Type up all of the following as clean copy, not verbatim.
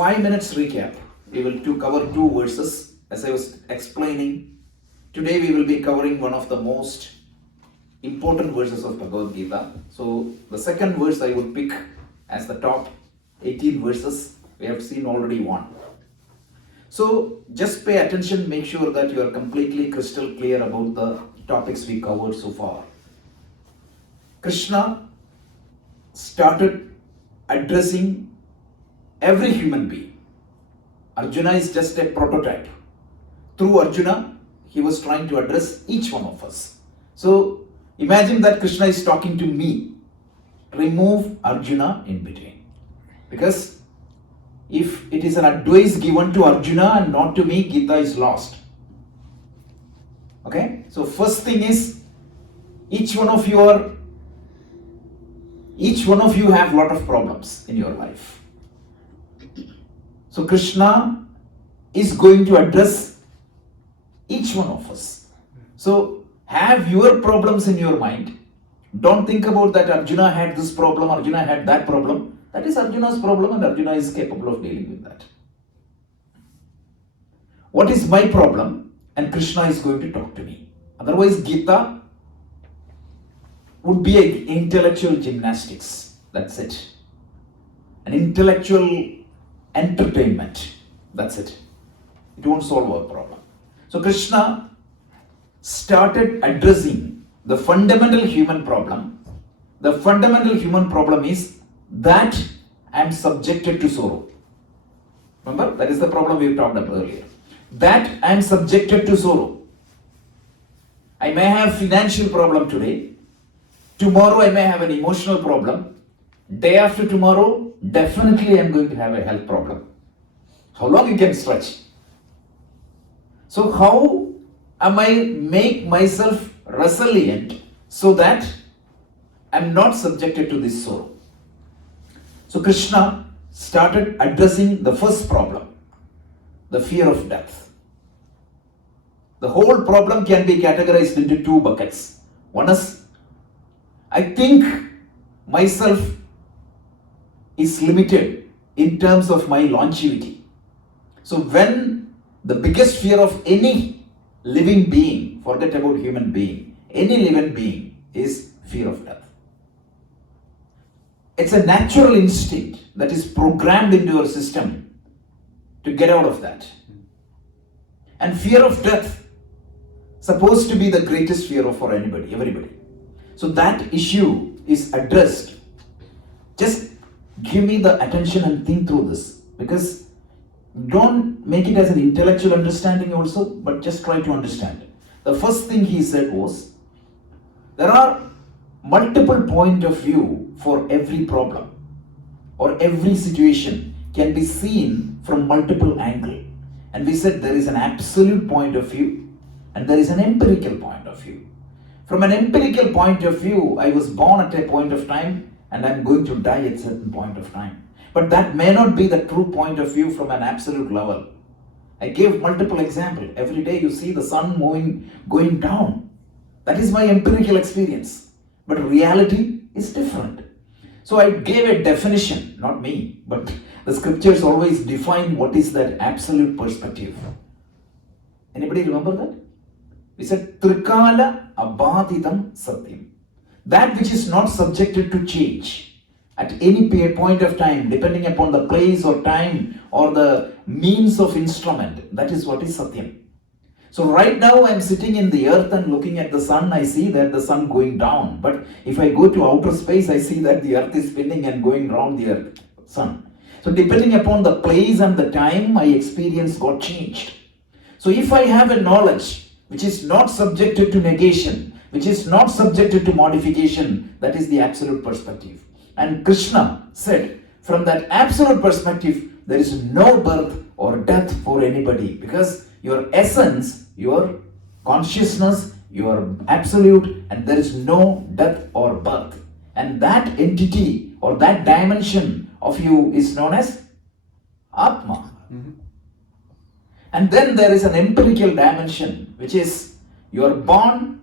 5 minutes recap. We will cover 2 verses. As I was explaining, today we will be covering one of the most important verses of Bhagavad Gita. So the second verse I would pick as the top 18 verses. We have seen already one. So just pay attention, make sure that you are completely crystal clear about the topics we covered so far. Krishna started addressing every human being. Arjuna is just a prototype. Through Arjuna, he was trying to address each one of us. So imagine that Krishna is talking to me. Remove Arjuna in between. Because if it is an advice given to Arjuna and not to me, Gita is lost. Okay? So first thing is, each one of you have a lot of problems in your life. So Krishna is going to address each one of us. So have your problems in your mind. Don't think about that Arjuna had this problem, Arjuna had that problem. That is Arjuna's problem and Arjuna is capable of dealing with that. What is my problem? And Krishna is going to talk to me. Otherwise Gita would be an intellectual gymnastics. That's it. An intellectual entertainment. That's it. It won't solve our problem. So Krishna started addressing the fundamental human problem. The fundamental human problem is that I am subjected to sorrow. Remember, that is the problem we talked about earlier. That I am subjected to sorrow. I may have financial problem today. Tomorrow I may have an emotional problem. Day after tomorrow, definitely I am going to have a health problem. How long you can stretch? So how am I make myself resilient so that I am not subjected to this sorrow? So Krishna started addressing the first problem, the fear of death. The whole problem can be categorized into 2 buckets. One is, I think myself is limited in terms of my longevity. So when the biggest fear of any living being, forget about human being, any living being is fear of death. It's a natural instinct that is programmed into your system to get out of that. And fear of death supposed to be the greatest fear for anybody, everybody. So that issue is addressed. Just give me the attention and think through this, because don't make it as an intellectual understanding also, but just try to understand. The first thing he said was, there are multiple point of view for every problem, or every situation can be seen from multiple angles. And we said there is an absolute point of view and there is an empirical point of view. From an empirical point of view, I was born at a point of time and I'm going to die at a certain point of time. But that may not be the true point of view from an absolute level. I gave multiple examples. Every day you see the sun going down. That is my empirical experience. But reality is different. So I gave a definition, not me, but the scriptures always define what is that absolute perspective. Anybody remember that? We said, Trikala abhadidam satyam. That which is not subjected to change at any point of time, depending upon the place or time or the means of instrument, that is what is satyam. So right now I am sitting in the earth and looking at the sun, I see that the sun going down. But if I go to outer space, I see that the earth is spinning and going around the earth, sun. So depending upon the place and the time, my experience got changed. So if I have a knowledge which is not subjected to negation, which is not subjected to modification, that is the absolute perspective. And Krishna said, from that absolute perspective, there is no birth or death for anybody, because your essence, your consciousness, your absolute, and there is no death or birth. And that entity or that dimension of you is known as Atma. Mm-hmm. And then there is an empirical dimension, which is you are born,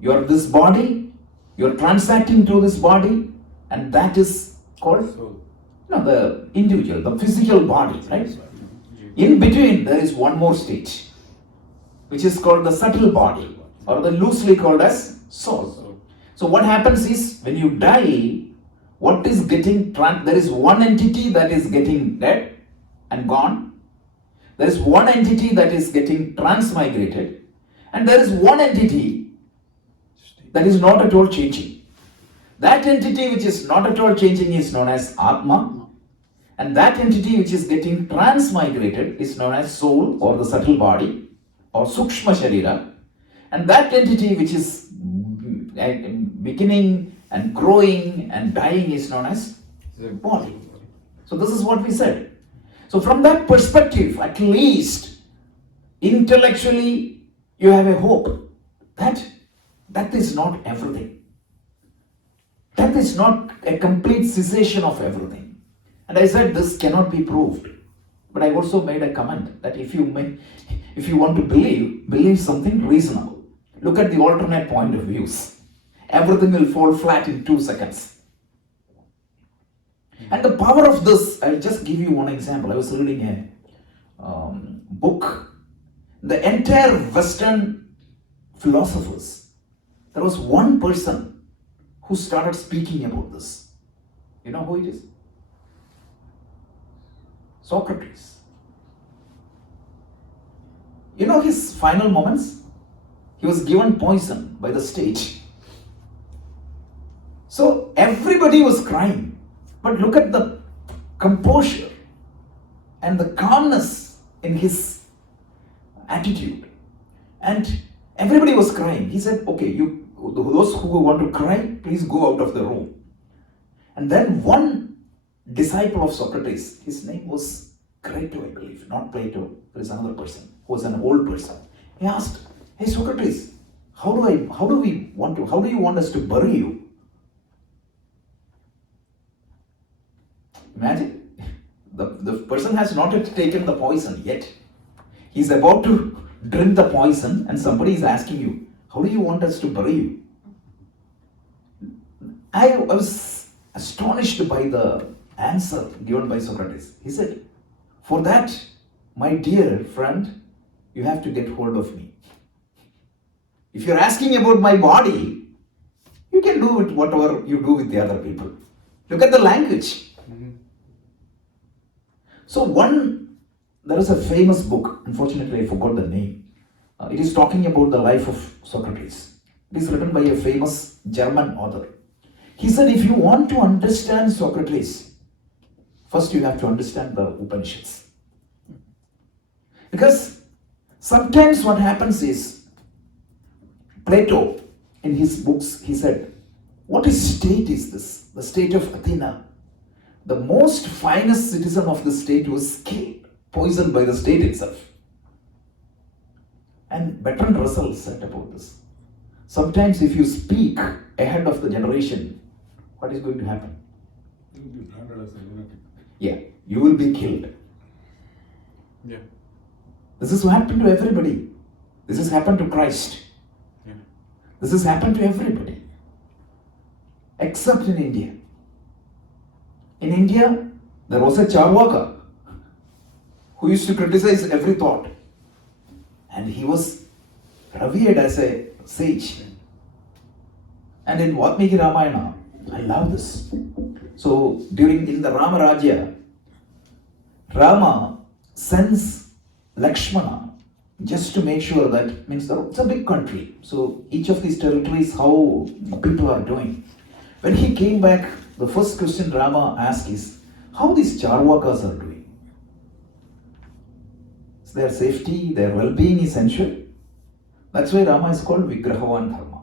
you are this body, you are transacting to this body, and that is called No, the individual, the physical body, right? In between, there is one more stage, which is called the subtle body, or the loosely called as soul. So what happens is, when you die, what is getting there is one entity that is getting dead and gone. There is one entity that is getting transmigrated, and there is one entity that is not at all changing. That entity which is not at all changing is known as Atma, and that entity which is getting transmigrated is known as soul, or the subtle body, or Sukshma Sharira, and that entity which is beginning and growing and dying is known as body. So this is what we said. So from that perspective, at least intellectually, you have a hope that death is not everything. Death is not a complete cessation of everything. And I said this cannot be proved. But I also made a comment that if you want to believe something reasonable. Look at the alternate point of views. Everything will fall flat in 2 seconds. And the power of this, I'll just give you one example. I was reading a book. The entire Western philosophers, there was one person who started speaking about this. You know who it is? Socrates. You know his final moments? He was given poison by the state. So everybody was crying. But look at the composure and the calmness in his attitude. And everybody was crying. He said, okay, those who want to cry, please go out of the room. And then one disciple of Socrates, his name was Crito, I believe, not Plato. There is another person who was an old person. He asked, hey Socrates, how do you want us to bury you? Imagine, the person has not yet taken the poison yet. He's about to drink the poison and somebody is asking you, how do you want us to bury you? I was astonished by the answer given by Socrates. He said, for that, my dear friend, you have to get hold of me. If you're asking about my body, you can do it whatever you do with the other people. Look at the language. So there is a famous book, unfortunately I forgot the name. It is talking about the life of Socrates. It is written by a famous German author. He said, if you want to understand Socrates, first you have to understand the Upanishads. Because sometimes what happens is, Plato, in his books, he said, what state is this? The state of Athena. The most finest citizen of the state was killed, poisoned by the state itself. And Bertrand Russell said about this. Sometimes if you speak ahead of the generation, what is going to happen? You will be branded as a lunatic. Yeah, you will be killed. Yeah. This is what happened to everybody. This has happened to Christ. Yeah. This has happened to everybody. Except in India. In India, there was a Charvaka who used to criticize every thought. And he was revered as a sage. And in Valmiki Ramayana, I love this. So in the Rama Rajya, Rama sends Lakshmana just to make sure that, means it's a big country. So each of these territories, how people are doing. When he came back, the first question Rama asked is, how these Charvakas are doing? Is their safety, their well-being is ensured? That's why Rama is called Vigrahavan Dharma.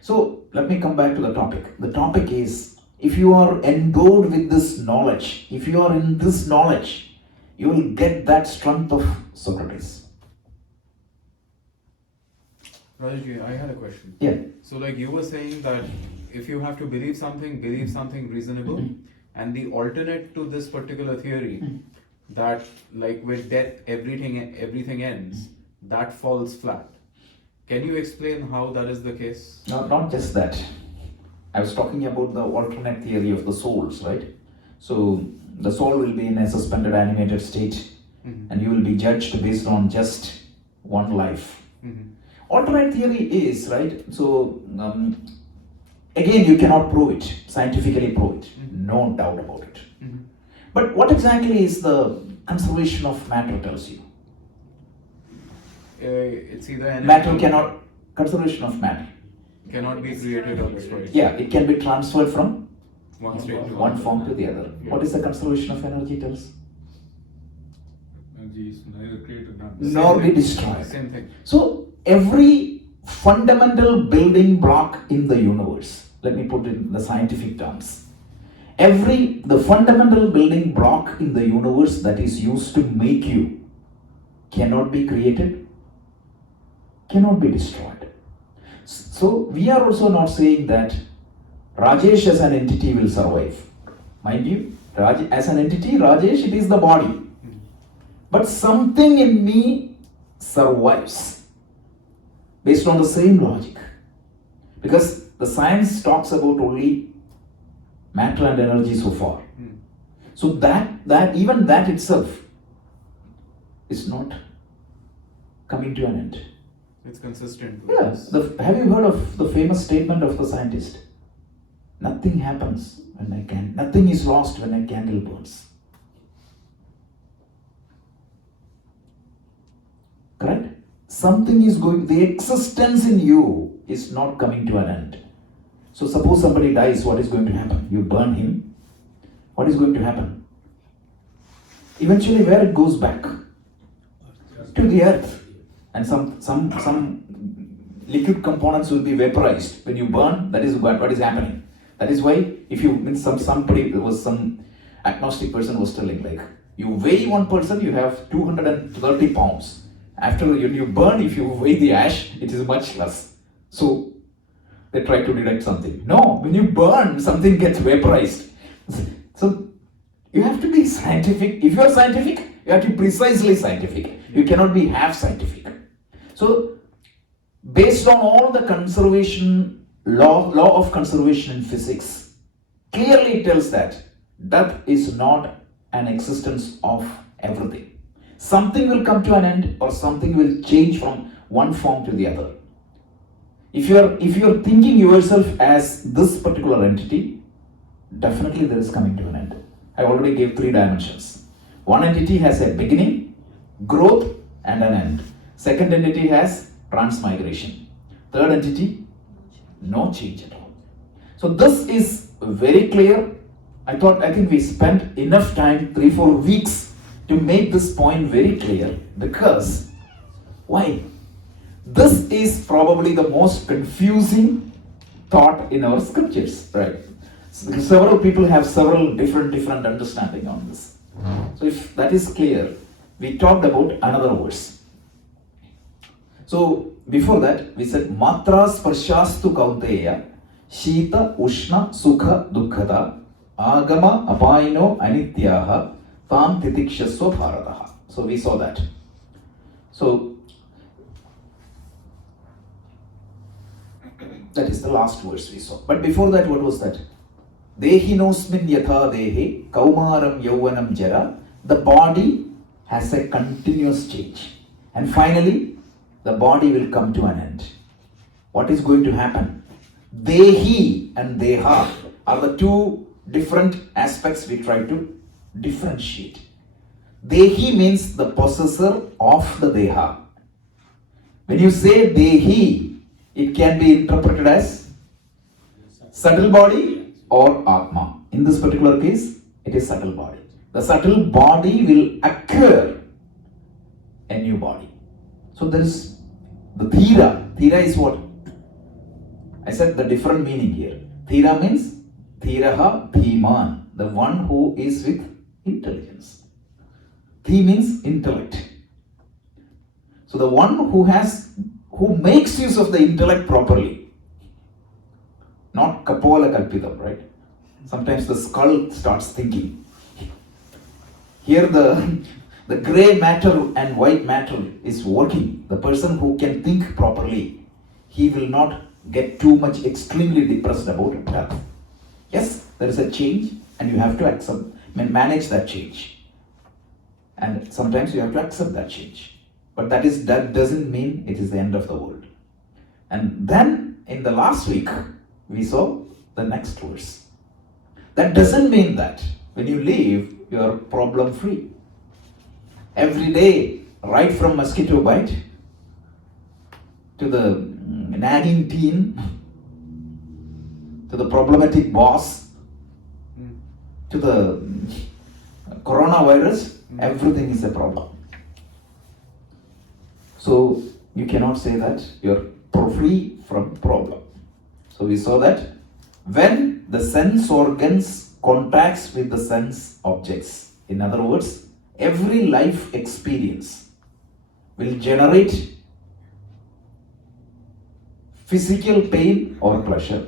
So let me come back to the topic. The topic is, if you are endowed with this knowledge, if you are in this knowledge, you will get that strength of Socrates. Rajesh, I had a question. Yeah. So like you were saying that if you have to believe something reasonable, and the alternate to this particular theory, that like with death everything ends, that falls flat. Can you explain how that is the case? No, not just that. I was talking about the alternate theory of the souls, right? So the soul will be in a suspended animated state, and you will be judged based on just one life. Alternate theory is, right? So again, you cannot prove it, scientifically prove it, no doubt about it. But what exactly is the conservation of matter tells you? It's either energy Matter cannot, conservation of matter. cannot be created or destroyed. Yeah, it can be transferred from One state to one form to the other. What is the conservation of energy tells? Energy is neither created Nor be destroyed. Same thing. So every fundamental building block in the universe, let me put it in the scientific terms. The fundamental building block in the universe that is used to make you cannot be created, cannot be destroyed. So we are also not saying that Rajesh as an entity will survive. Mind you, as an entity, Rajesh, it is the body. But something in me survives based on the same logic. Because the science talks about only matter and energy so far. So that even that itself is not coming to an end. It's consistent. Yeah. Have you heard of the famous statement of the scientist? Nothing happens when nothing is lost when a candle burns. Correct? Something is going, the existence in you is not coming to an end. So suppose somebody dies, what is going to happen? You burn him. What is going to happen? Eventually where it goes back? To the earth. And some liquid components will be vaporized. When you burn, that is what is happening. That is why if you, somebody, there was some agnostic person was telling, like, you weigh one person, you have 230 pounds. After when you burn, if you weigh the ash, it is much less. So they try to deduct something. No, when you burn, something gets vaporized. So you have to be scientific. If you are scientific, you have to be precisely scientific. You cannot be half scientific. So based on all the conservation law of conservation in physics, clearly tells that death is not an existence of everything. Something will come to an end or something will change from one form to the other. If you are thinking yourself as this particular entity, definitely there is coming to an end. I already gave 3 dimensions. One entity has a beginning, growth, and an end. Second entity has transmigration. Third entity, no change at all. So this is very clear. I think we spent enough time, 3-4 weeks, to make this point very clear. Because why? This is probably the most confusing thought in our scriptures, right? So several people have several different understanding on this. So if that is clear, we talked about another verse. So before that, we said Matra Sparshastu Kaunteya Shita Ushna Sukha Dukkhata Agama Apaino Anityaha Tam Titikshasva Bharataha. So we saw that. So that is the last verse we saw. But before that, what was that? Dehinosmin yatha dehe kaumaram yauvanam jara. The body has a continuous change. And finally, the body will come to an end. What is going to happen? Dehi and deha are the 2 different aspects we try to differentiate. Dehi means the possessor of the deha. When you say dehi, it can be interpreted as subtle body or atma. In this particular case, it is subtle body. The subtle body will acquire a new body. So there is the thira. Thira is what? I said the different meaning here. Thira means thiraha dhiman, the one who is with intelligence. Thi means intellect. So the one who makes use of the intellect properly. Not kapola kalpitam, right? Sometimes the skull starts thinking. Here the grey matter and white matter is working. The person who can think properly, he will not get too much extremely depressed about death. Yes, there is a change and you have to accept, manage that change. And sometimes you have to accept that change. But that doesn't mean it is the end of the world. And then in the last week, we saw the next verse. That doesn't mean that when you leave, you are problem free. Every day, right from mosquito bite to the nagging teen, to the problematic boss, to the coronavirus, everything is a problem. So you cannot say that you're free from problem. So we saw that when the sense organs contacts with the sense objects, in other words, every life experience will generate physical pain or pleasure.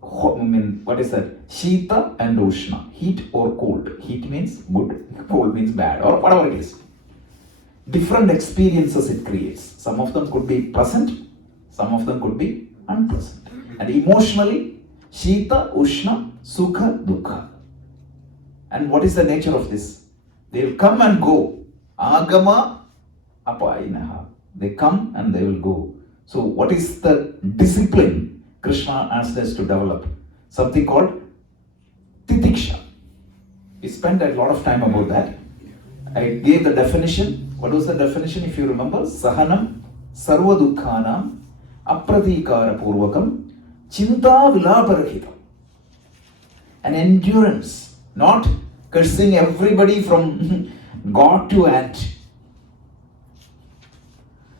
What is that? Shita and Ushna, heat or cold. Heat means good, cold means bad, or whatever it is. Different experiences it creates. Some of them could be pleasant, some of them could be unpleasant. And emotionally, Shita, Ushna, Sukha, Dukkha. And what is the nature of this? They will come and go. Agama, Apayinaha. They come and they will go. So what is the discipline Krishna asked us to develop? Something called Titiksha. We spent a lot of time about that. I gave the definition. What was the definition if you remember? Sahanam sarva dukkhanam apratikara purvakam chinta vilaparahitam. An endurance, not cursing everybody from God to ant.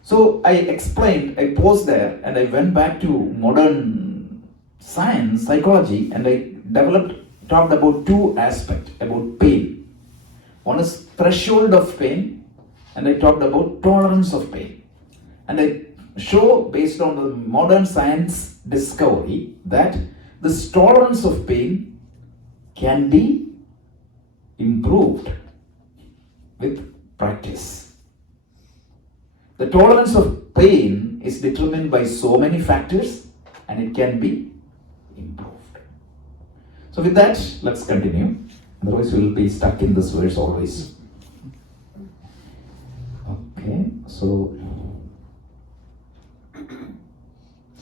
So I explained, I paused there and I went back to modern science, psychology, and I talked about two aspects about pain. One is threshold of pain, and I talked about tolerance of pain. And I show, based on the modern science discovery, that this tolerance of pain can be improved with practice. The tolerance of pain is determined by so many factors and it can be improved. So with that, let's continue. Otherwise we will be stuck in this verse always. Okay, so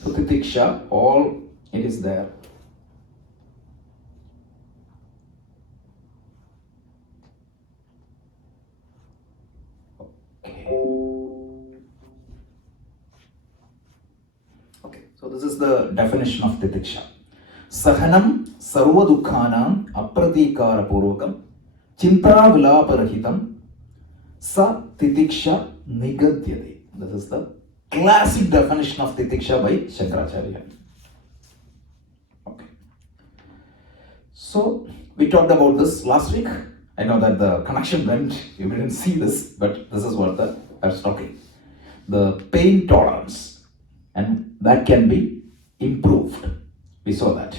Titiksha, all it is there. Okay, so this is the definition of Titiksha. Sahanam sarva dukkhanam apratikara purvakam chinta vilaparahitam sa Titiksha nigadyate. This is the classic definition of Titiksha by Shankaracharya. Okay. So we talked about this last week. I know that the connection went, you didn't see this, but this is what I was talking. The pain tolerance, and that can be improved. We saw that.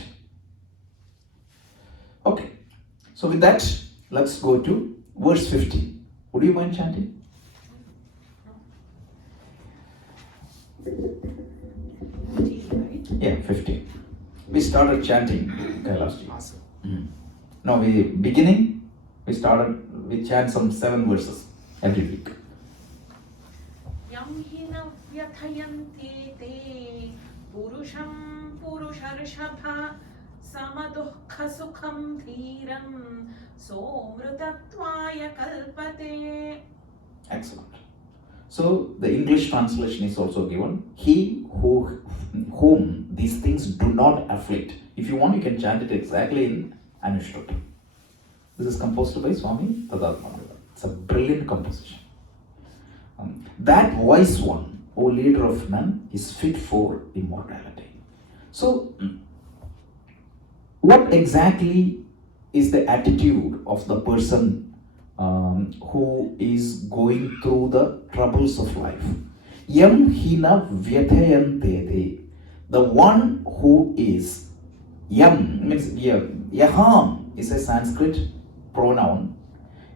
Okay. So with that, let's go to verse 50. Would you mind chanting? Yeah, 50. We started chanting Kailash. Awesome. Now we chant some 7 verses every week. Yam hina vyathayanti te purusham purusharshapha samadukha sukham dhiram somrutatvaya kalpate. Excellent. So the English translation is also given. He whom these things do not afflict. If you want, you can chant it exactly in Anushtup. This is composed by Swami Tadatmananda. It's a brilliant composition. That wise one, O leader of men, is fit for immortality. So, what exactly is the attitude of the person who is going through the troubles of life? Yam hina vyatayantete. The one who is, yam means yaham is a Sanskrit pronoun.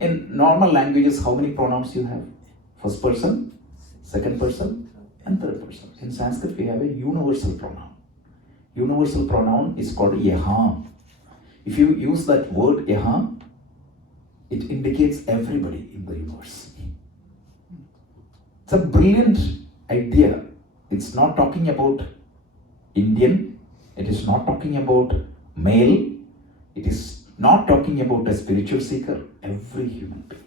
In normal languages, how many pronouns you have? First person, second person, and third person. In Sanskrit, we have a universal pronoun. universal pronoun is called yaham. If you use that word yaham, it indicates everybody in the universe. It's a brilliant idea. It's not talking about Indian, it is not talking about male, it is not talking about a spiritual seeker, every human being.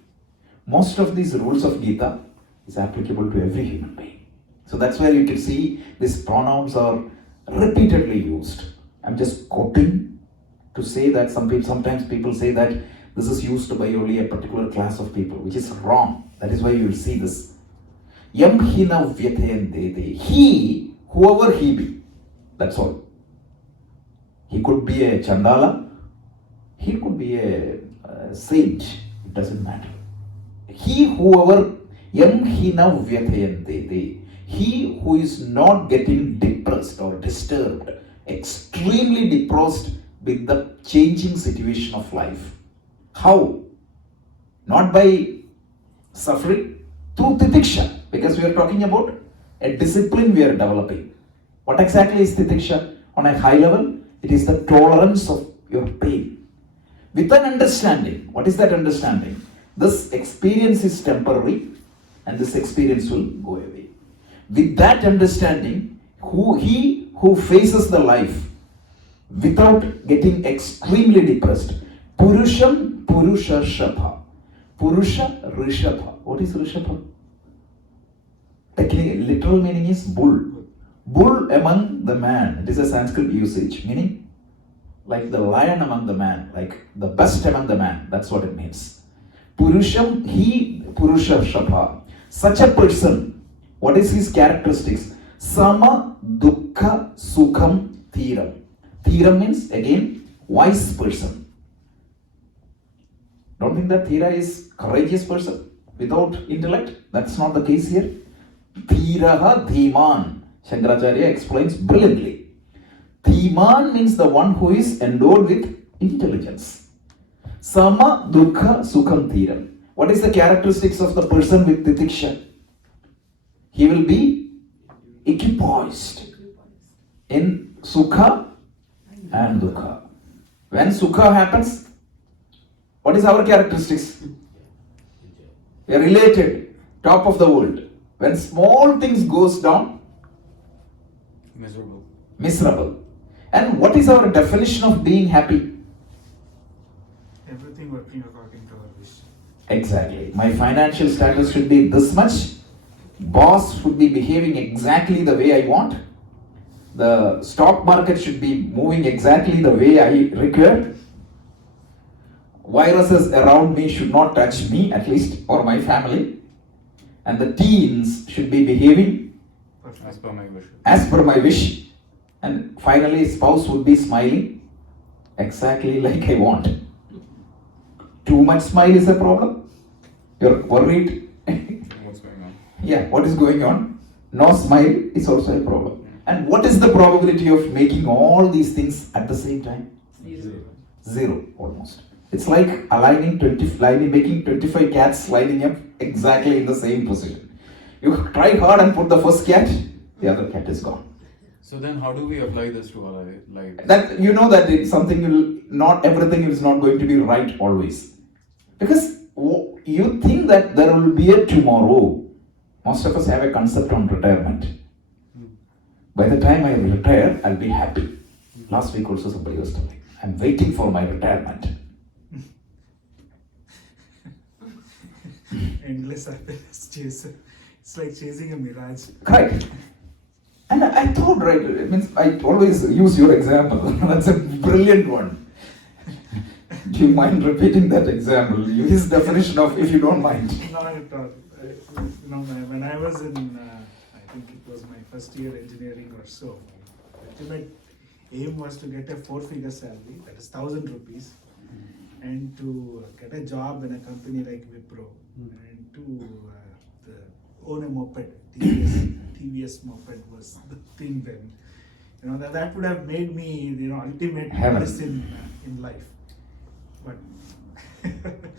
Most of these rules of Gita is applicable to every human being. So that's where you can see these pronouns are repeatedly used. I'm just quoting to say that sometimes people say that this is used by only a particular class of people, which is wrong. That is why you will see this. Yam hina vyatayan dede. He, whoever he be, that's all. He could be a Chandala, he could be a saint, it doesn't matter. He, whoever, yam hina vyatayan dede. He who is not getting depressed or disturbed, extremely depressed with the changing situation of life. How? Not by suffering, through titiksha, because we are talking about a discipline we are developing. What exactly is titiksha? On a high level, it is the tolerance of your pain. With an understanding, what is that understanding? This experience is temporary and this experience will go away. With that understanding, he who faces the life without getting extremely depressed, Purusham Purusha Rishabha. Purusha Rishabha. What is Rishabha? Technically, literal meaning is bull. Bull among the man. It is a Sanskrit usage, meaning like the lion among the man, like the best among the man. That's what it means. Purusham, he Purusha Rishabha. Such a person, what is his characteristics? Sama Dukkha Sukham Thiram. Thiram means again wise person. Don't think that Thira is courageous person without intellect. That's not the case here. Thiraha Dhiman. Shankaracharya explains brilliantly. Dhiman means the one who is endowed with intelligence. Sama Dukkha Sukham Thiram. What is the characteristics of the person with titiksha? He will be equipoised in Sukha and Dukkha. When Sukha happens, what is our characteristics? We are related, top of the world. When small things goes down, miserable. And what is our definition of being happy? Everything working according to our wish. Exactly. My financial status should be this much. Boss should be behaving exactly the way I want. The stock market should be moving exactly the way I require. Viruses around me should not touch me, at least, or my family. And the teens should be behaving As per my wish. as per my wish. And finally, spouse would be smiling exactly like I want. Too much smile is a problem. You're worried. What's going on? Yeah, what is going on? No smile is also a problem. And what is the probability of making all these things at the same time? Zero, almost. It's like making 25 cats lining up exactly in the same position. You try hard and put the first cat, the other cat is gone. So then how do we apply this to our life? That you know that it's something not everything is not going to be right always. Because you think that there will be a tomorrow. Most of us have a concept on retirement. By the time I retire, I'll be happy. Last week also somebody was telling me, I'm waiting for my retirement. Endless happiness chaser. It's like chasing a mirage. Correct. And I thought, right, it means I always use your example. That's a brilliant one. Do you mind repeating that example? His definition of if you don't mind. Not at all. When I was in, I think it was my first year engineering or so, my ultimate aim was to get a 4-figure salary, that is 1,000 rupees, and to get a job in a company like Wipro, and to own a moped. TVS moped was the thing then. That would have made me, ultimate bliss in life. But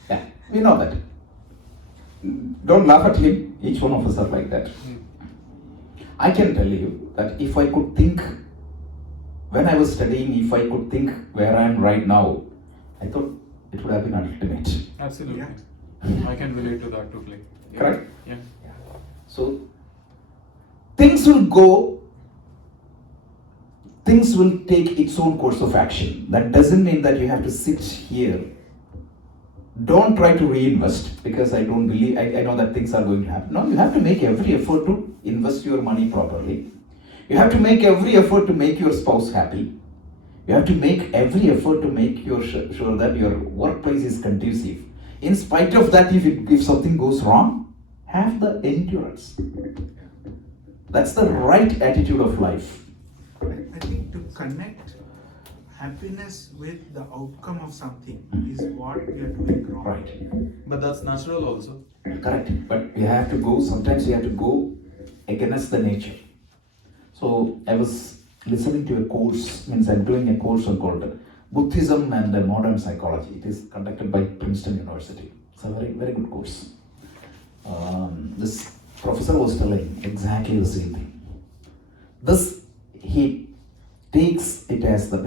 Yeah, we know that. Don't laugh at him. Each one of us are like that. I can tell you that if I could think when I was studying, if I could think where I am right now, I thought it would have been ultimate. Absolutely. I can relate to that totally. Yeah. Correct? Yeah. So, things will go, things will take its own course of action. That doesn't mean that you have to sit here. Don't try to reinvest, because I don't believe, I know that things are going to happen. No, you have to make every effort to invest your money properly. You have to make every effort to make your spouse happy. You have to make every effort to make sure that your workplace is conducive. In spite of that, if something goes wrong, have the endurance. That's the right attitude of life. I think to connect happiness with the outcome of something is what we are doing wrong. Right. But that's natural also. Correct. But you have to go, sometimes you have to go against the nature. So I was listening to a course, means I'm doing a course called Buddhism and Modern Psychology. It is conducted by Princeton University. It's a very, very good course. This professor was telling exactly the same thing. He takes it as the,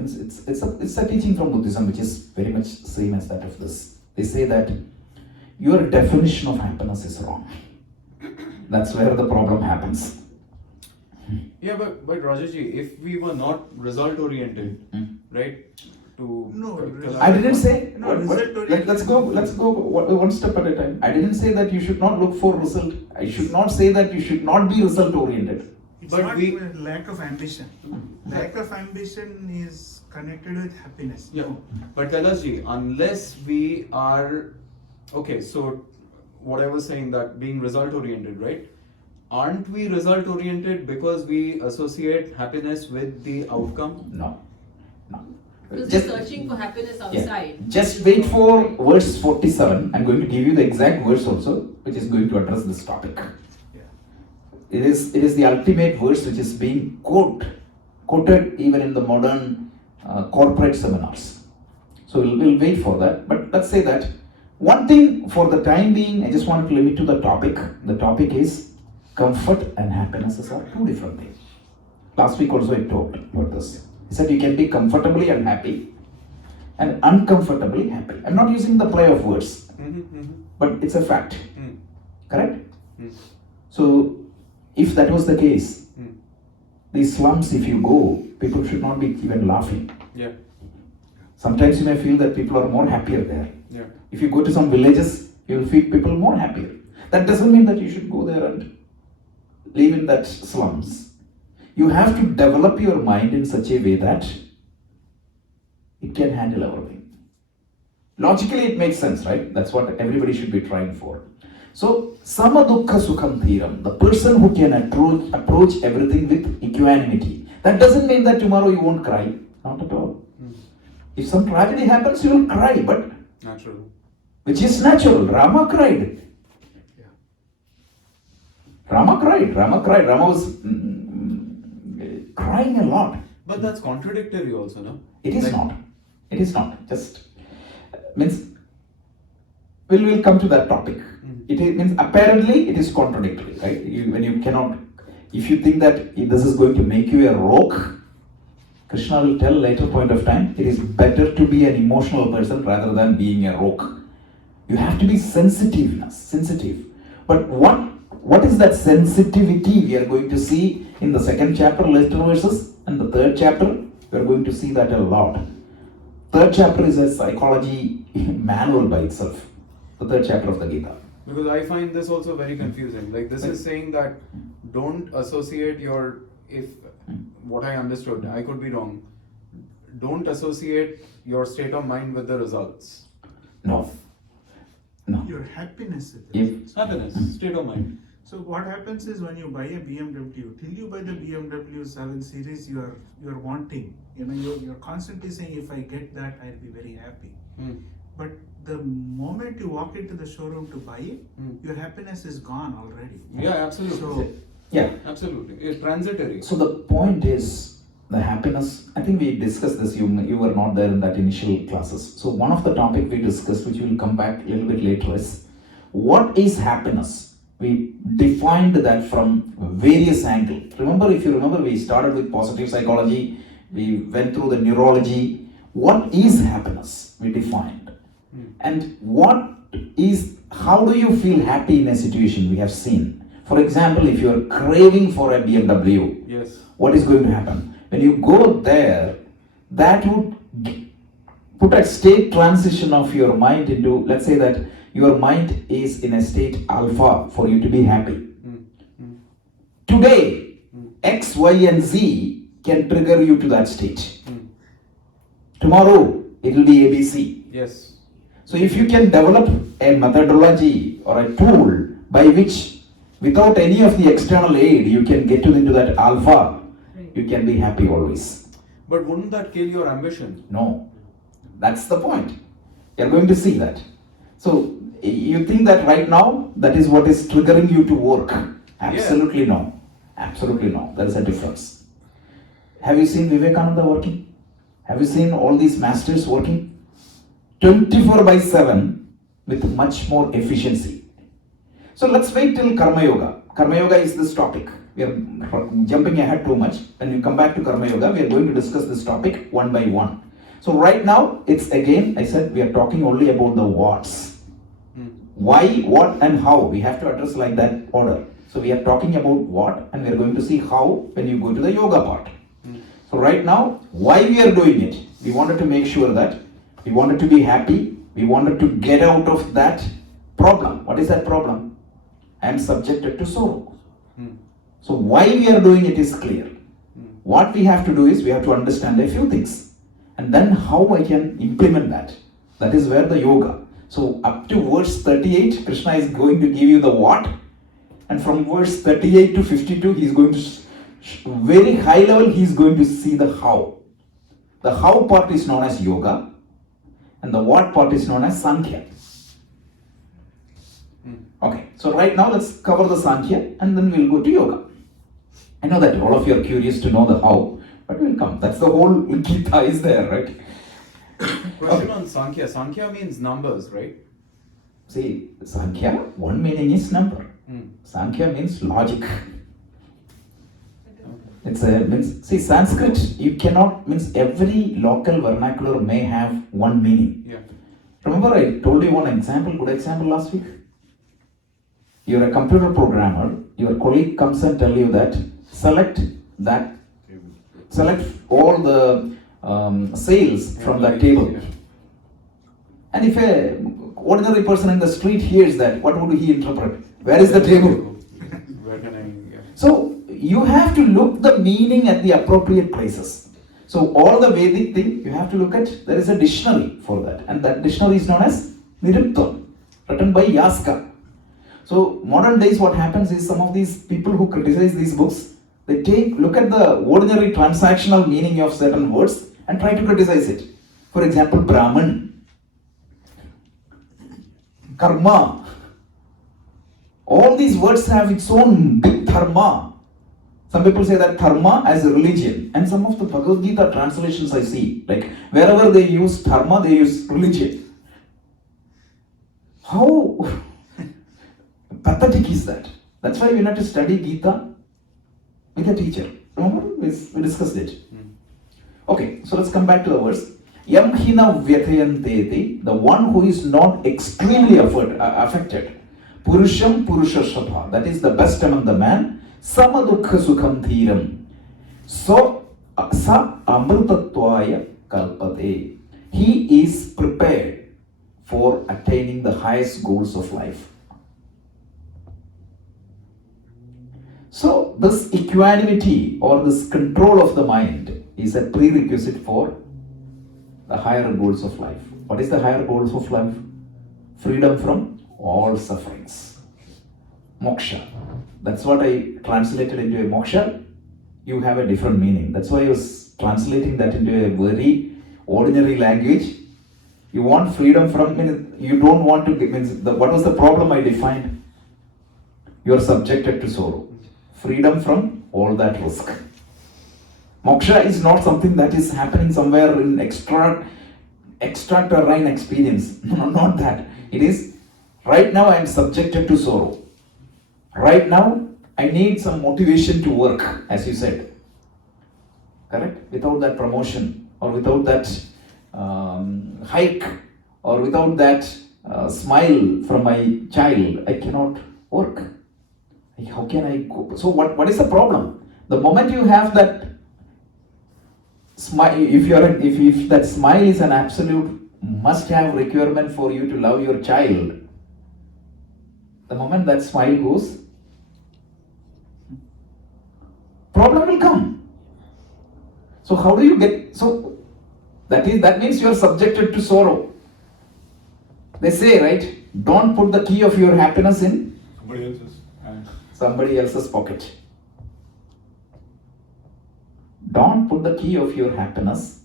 it's a teaching from Buddhism which is very much same as that of this. They say that your definition of happiness is wrong. That's where the problem happens. Yeah, but Rajaji, if we were not result oriented, right? I didn't say. No, result-oriented. Let's go one step at a time. I didn't say that you should not look for result. I should not say that you should not be result oriented. It's But not we- lack of ambition. Lack of ambition is connected with happiness. Yeah, but Kailasji, unless we are okay, so what I was saying, that being result oriented, right? Aren't we result oriented because we associate happiness with the outcome? No. Because they're searching for happiness outside. Just wait for verse 47. I'm going to give you the exact verse also, which is going to address this topic. Yeah. It is the ultimate verse which is being quoted even in the modern corporate seminars. So we'll wait for that. But let's say that one thing for the time being, I just want to limit to the topic. The topic is comfort and happiness are two different things. Last week also I talked about this. He said you can be comfortably unhappy and uncomfortably happy. I'm not using the play of words, but it's a fact. Correct? So, if that was the case, these slums, if you go, people should not be even laughing. Yeah. Sometimes you may feel that people are more happier there. Yeah. If you go to some villages, you will feel people more happier. That doesn't mean that you should go there and live in that slums. You have to develop your mind in such a way that it can handle everything. Logically, it makes sense, right? That's what everybody should be trying for. So, samadukha sukham thiram, the person who can approach everything with equanimity. That doesn't mean that tomorrow you won't cry. Not at all. If some tragedy happens, you will cry, but Natural. which is natural. Rama cried. Rama was crying a lot. But that's contradictory also, no? It is Like- not. It is not. Just means we'll come to that topic. It means apparently it is contradictory, right? When you cannot, if you think that this is going to make you a rock, Krishna will tell later point of time, it is better to be an emotional person rather than being a rock. You have to be sensitive. But what is that sensitivity we are going to see in the second chapter, later verses, and the third chapter? We are going to see that a lot. Third chapter is a psychology manual by itself. The third chapter of the Gita. Because I find this also very confusing. Like, this is saying that don't associate your, if what I understood, I could be wrong, don't associate your state of mind with the results. No. Your happiness is If- Happiness, state of mind. So what happens is when you buy a BMW, till you buy the BMW 7 Series, you're wanting. You're constantly saying, if I get that, I'll be very happy. But the moment you walk into the showroom to buy it, your happiness is gone already. Yeah, absolutely. So Yeah. Absolutely. It's transitory. So the point is the happiness. I think we discussed this. You were not there in that initial classes. So one of the topic we discussed, which will come back a little bit later, is what is happiness? We defined that from various angles. If you remember, we started with positive psychology, We went through the neurology. What is happiness? We defined. And how do you feel happy in a situation? We have seen. For example, if you are craving for a BMW, Yes. what is going to happen? When you go there, that would put a state transition of your mind into, let's say that your mind is in a state alpha for you to be happy. Today, X, Y, and Z can trigger you to that state. Tomorrow, it will be ABC. Yes. So if you can develop a methodology or a tool by which, without any of the external aid, you can get into that alpha, you can be happy always. But wouldn't that kill your ambition? No, that's the point. You're going to see that. So you think that right now, that is what is triggering you to work? Absolutely no. Absolutely no. There is a difference. Have you seen Vivekananda working? Have you seen all these masters working? 24/7 with much more efficiency. So let's wait till Karma Yoga. Karma Yoga is this topic. We are jumping ahead too much. When we come back to Karma Yoga, we are going to discuss this topic one by one. So right now, it's again, I said, we are talking only about the what's. Why, what, and how. We have to address like that order. So we are talking about what, and we are going to see how when you go to the yoga part. So right now, why we are doing it? We wanted to make sure that we wanted to be happy. We wanted to get out of that problem. What is that problem? I am subjected to sorrow. So why we are doing it is clear. What we have to do is we have to understand a few things. And then how I can implement that. That is where the yoga. So up to verse 38, Krishna is going to give you the what. And from verse 38 to 52, he is going to, very high level, he is going to see the how. The how part is known as yoga. And the what part is known as Samkhya. Okay, so right now let's cover the Samkhya and then we'll go to yoga. I know that all of you are curious to know the how, but we'll come. That's the whole Gita is there, right? Question on Samkhya. Samkhya means numbers, right? See, Samkhya, one meaning is number. Samkhya means logic. It's means, see, Sanskrit, you cannot, means every local vernacular may have one meaning. Yeah. Remember I told you one example, good example last week? You're a computer programmer, your colleague comes and tell you that select all the sales from that table. Yeah. And if a ordinary person in the street hears that, what would he interpret? Where is the table? Where can I? Yeah. So you have to look the meaning at the appropriate places. So all the Vedic thing, you have to look at, there is a dictionary for that. And that dictionary is known as Niruptam, written by Yaska. So modern days what happens is some of these people who criticize these books, they look at the ordinary transactional meaning of certain words and try to criticize it. For example, Brahman, Karma. All these words have its own big dharma. Some people say that dharma as a religion. And some of the Bhagavad Gita translations I see, like wherever they use dharma, they use religion. How pathetic is that? That's why we have to study Gita with a teacher. Remember? We discussed it. Okay, so let's come back to the verse. Yam hina vyatayanteti, the one who is not extremely affected. Purusham Purusha Shabha, that is the best among the man. Samadukha Sukham Thiram. So, Sa Amrutatvaya Kalpate. He is prepared for attaining the highest goals of life. So, this equanimity or this control of the mind is a prerequisite for the higher goals of life. What is the higher goals of life? Freedom from all sufferings. Moksha. That's what I translated into a moksha. You have a different meaning. That's why I was translating that into a very ordinary language. You want freedom from, you don't want to, what was the problem I defined? You are subjected to sorrow. Freedom from all that risk. Moksha is not something that is happening somewhere in extraterrine experience. No, not that. It is, right now I am subjected to sorrow. Right now I need some motivation to work, as you said. correct? Without that promotion, or without that hike, or without that smile from my child, I cannot work. How can I go? So what is the problem? The moment you have that smile, if that smile is an absolute must-have requirement for you to love your child, the moment that smile goes, problem will come. So how do you get? So that means you are subjected to sorrow. They say, right? Don't put the key of your happiness in somebody else's pocket. Don't put the key of your happiness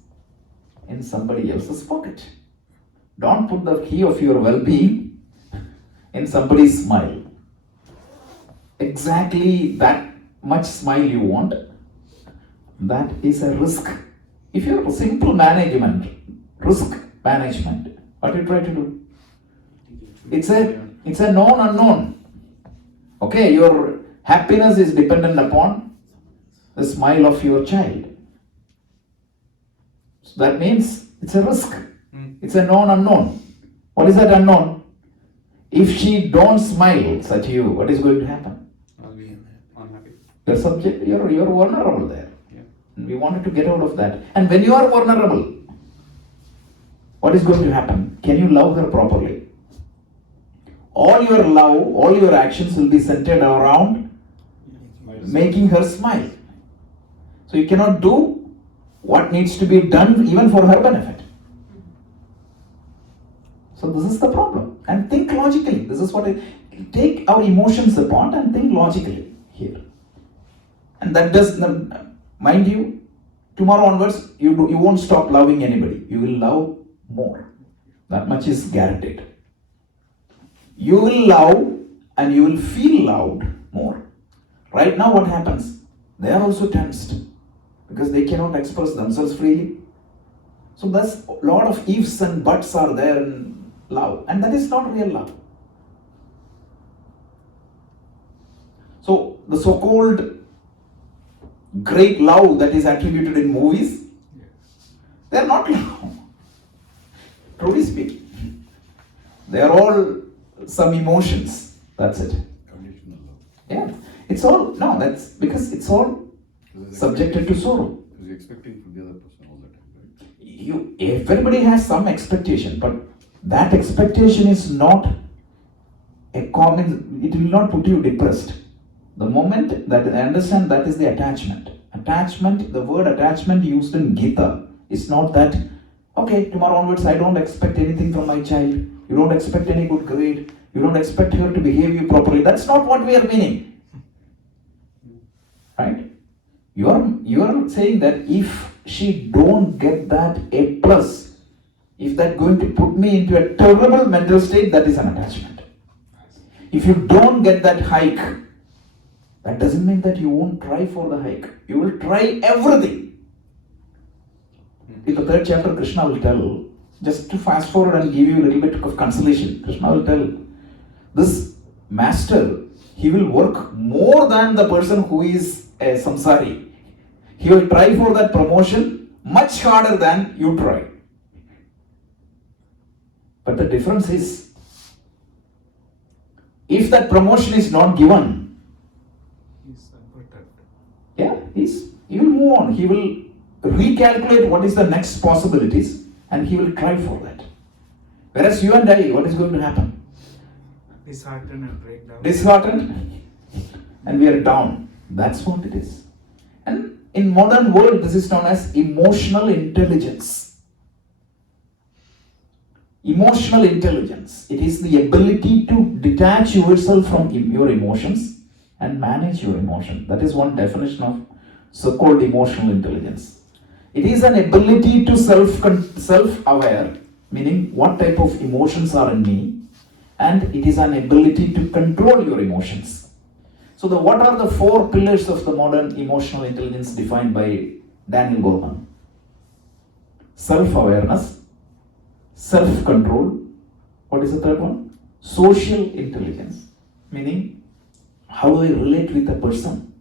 in somebody else's pocket. Don't put the key of your well-being in somebody's smile. Exactly that much smile you want, that is a risk. If you're simple risk management, what you try to do? It's a known unknown. Okay, your happiness is dependent upon the smile of your child. So that means it's a risk. It's a known unknown. What is that unknown? If she don't smile at you, what is going to happen? I'll be unhappy. You're vulnerable there. Yeah. And we wanted to get out of that. And when you are vulnerable, what is going to happen? Can you love her properly? All your love, all your actions will be centered around making her smile. So you cannot do what needs to be done even for her benefit. So this is the problem. And think logically. This is what take our emotions apart and think logically here. And that does, mind you, tomorrow onwards you won't stop loving anybody. You will love more. That much is guaranteed. You will love and you will feel loved more. Right now what happens? They are also tensed because they cannot express themselves freely. So there's a lot of ifs and buts are there in love, and that is not real love. So the so-called great love that is attributed in movies, they are not love. Truly speaking, they are all some emotions. That's it. Conditional love. Yeah, it's all that's because it's all subjected to sorrow. Because you're expecting from the other person all the time, right? Everybody has some expectation, but that expectation is not a common. It will not put you depressed. The moment that I understand, that is the attachment. Attachment. The word attachment used in Gita is not that. Okay, tomorrow onwards I don't expect anything from my child. You don't expect any good grade. You don't expect her to behave you properly. That's not what we are meaning. Right? You are saying that if she don't get that A plus, if that going to put me into a terrible mental state, that is an attachment. If you don't get that hike, that doesn't mean that you won't try for the hike. You will try everything. In the 3rd chapter, Krishna will tell, just to fast forward and give you a little bit of consolation, Krishna will tell, this master, he will work more than the person who is a samsari. He will try for that promotion much harder than you try. But the difference is, if that promotion is not given, He's unperturbed. yeah, he will move on. He will recalculate what is the next possibilities and he will try for that. Whereas you and I, what is going to happen? Disheartened and break down. Disheartened and we are down. That's what it is. And in modern world, this is known as emotional intelligence. Emotional intelligence. It is the ability to detach yourself from your emotions and manage your emotion. That is one definition of so-called emotional intelligence. It is an ability to self-aware, meaning what type of emotions are in me, and it is an ability to control your emotions. So what are the 4 pillars of the modern emotional intelligence defined by Daniel Goleman? Self-awareness, self-control. What is the third one? Social intelligence, meaning how do I relate with a person?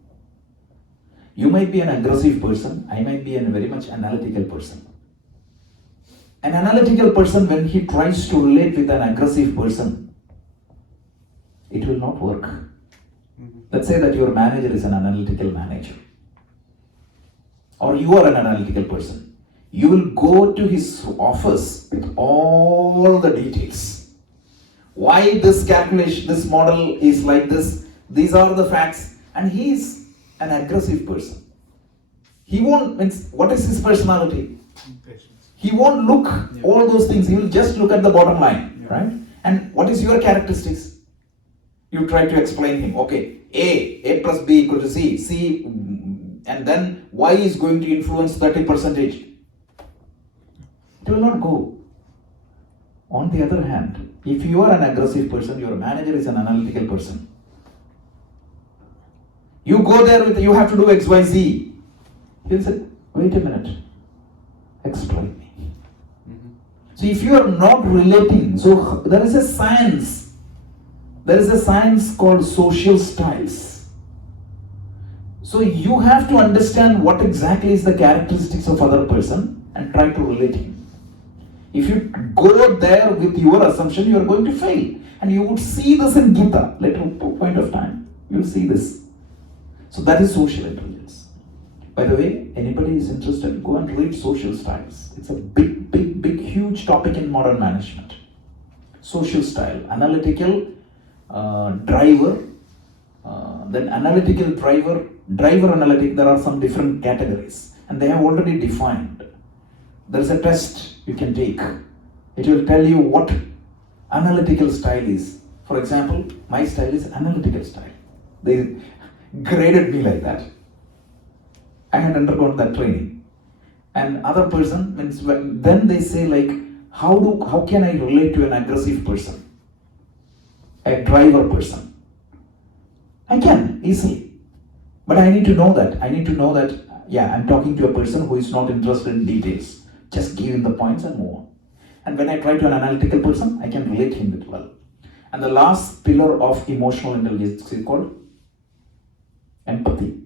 You might be an aggressive person, I might be a very much analytical person. An analytical person, when he tries to relate with an aggressive person, it will not work. Let's say that your manager is an analytical manager, or you are an analytical person. You will go to his office with all the details. Why this calculation, this model is like this, these are the facts, and he is an aggressive person. He won't, what is his personality? Impatience. He won't look all those things, he will just look at the bottom line, right? And what is your characteristics? You try to explain him, okay, A plus B equal to C, and then Y is going to influence 30%. It will not go. On the other hand, if you are an aggressive person, your manager is an analytical person. You go there with, you have to do X, Y, Z. He'll say, wait a minute, explain me. So if you are not relating, so there is a science. There is a science called social styles. So you have to understand what exactly is the characteristics of other person and try to relate him. If you go there with your assumption, you are going to fail. And you would see this in Gita later point of time. You will see this. So that is social intelligence. By the way, anybody is interested, go and read social styles. It's a big, huge topic in modern management. Social style, analytical driver, then analytical driver analytic, there are some different categories and they have already defined. There is a test you can take. It will tell you what analytical style is. For example, my style is analytical style. They graded me like that. I had undergone that training. And other person, then they say like, how can I relate to an aggressive person? A driver person. I can easily. But I need to know that. I'm talking to a person who is not interested in details. Just give him the points and move on. And when I try to an analytical person, I can relate him with well. And the last pillar of emotional intelligence is called empathy.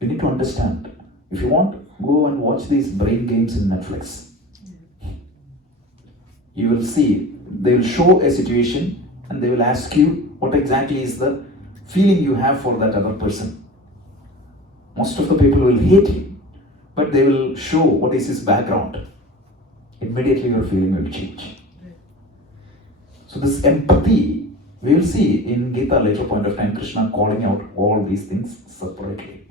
You need to understand. If you want, go and watch these brain games in Netflix. You will see, they will show a situation and they will ask you what exactly is the feeling you have for that other person. Most of the people will hate him, but they will show what is his background. Immediately your feeling will change. So this empathy, we will see in Gita later point of time, Krishna calling out all these things separately.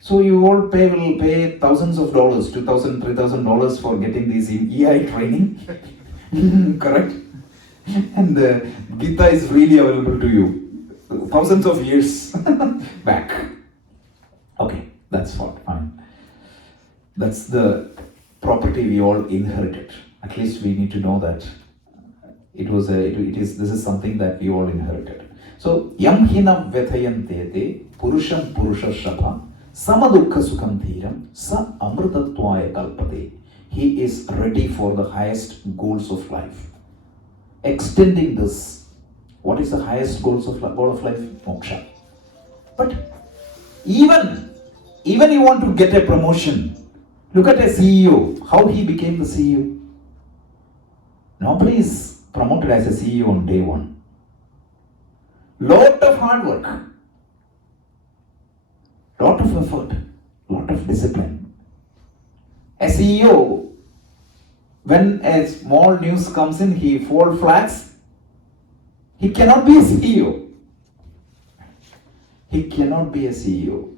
So you all will pay thousands of dollars, $2,000, $3,000 for getting this EI training, correct? And Gita is really available to you, thousands of years back. Okay, that's fine. That's the property we all inherited. At least we need to know that this is something that we all inherited. So yam hinam vethayantete purusham purushashrabha samadukha sukham dhiram sa amrutatvaya kalpate. He is ready for the highest goals of life. Extending this, what is the highest goal of life? Moksha. But even you want to get a promotion, look at a CEO, how he became the CEO. Nobody is promoted as a CEO on day one. Lot of hard work, lot of effort, lot of discipline. A CEO, when a small news comes in, he falls flat. He cannot be a CEO. He cannot be a CEO.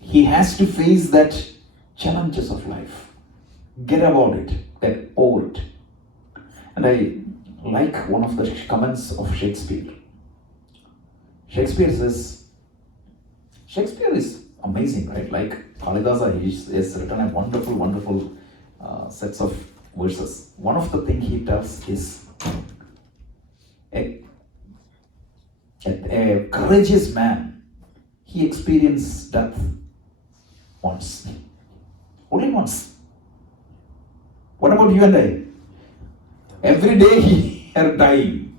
He has to face that challenges of life. Get about it, get over it. And I like one of the comments of Shakespeare. Shakespeare is amazing, right? Like Kalidasa, he has written a wonderful sets of verses. One of the things he tells is a courageous man, he experienced death once. Only once. What about you and I? Every day he are dying.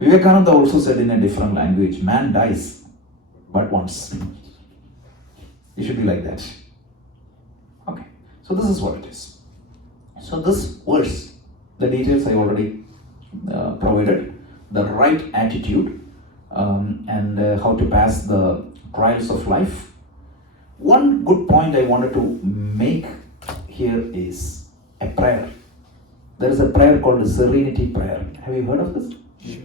Vivekananda also said in a different language, man dies. but once. You should be like that. Okay, so this is what it is. So this verse, the details I already provided, the right attitude and how to pass the trials of life. One good point I wanted to make here is a prayer. There is a prayer called the Serenity Prayer. Have you heard of this? Sure.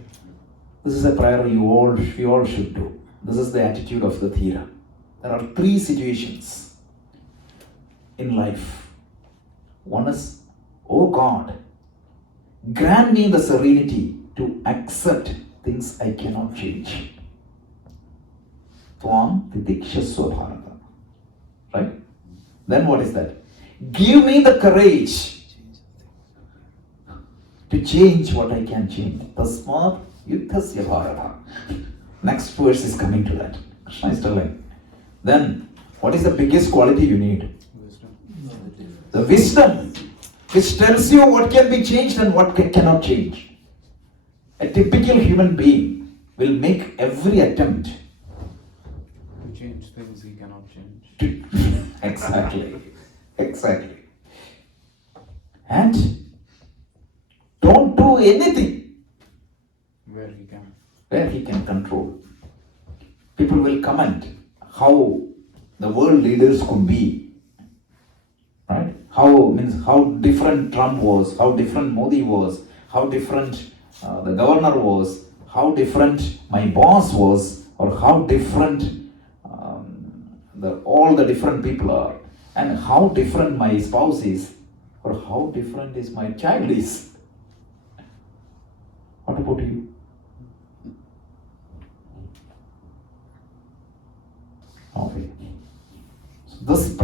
This is a prayer we all should do. This is the attitude of the Thera. There are three situations in life. One is, oh God, grant me the serenity to accept things I cannot change. Tvam Vidikshasva Bharata. Right? Then what is that? Give me the courage to change what I can change. Tasmat Yuddhasya Bharata. Next verse is coming to that. Krishna is telling. Then, what is the biggest quality you need? Wisdom. The wisdom, which tells you what can be changed and what cannot change. A typical human being will make every attempt To change things he cannot change. to exactly. And don't do anything Where he can. where he can control. People will comment how the world leaders could be, right? How different Trump was, how different Modi was, how different the governor was, how different my boss was, or how different all the different people are, and how different my spouse is, or how different is my child is. What about you? Okay. So this is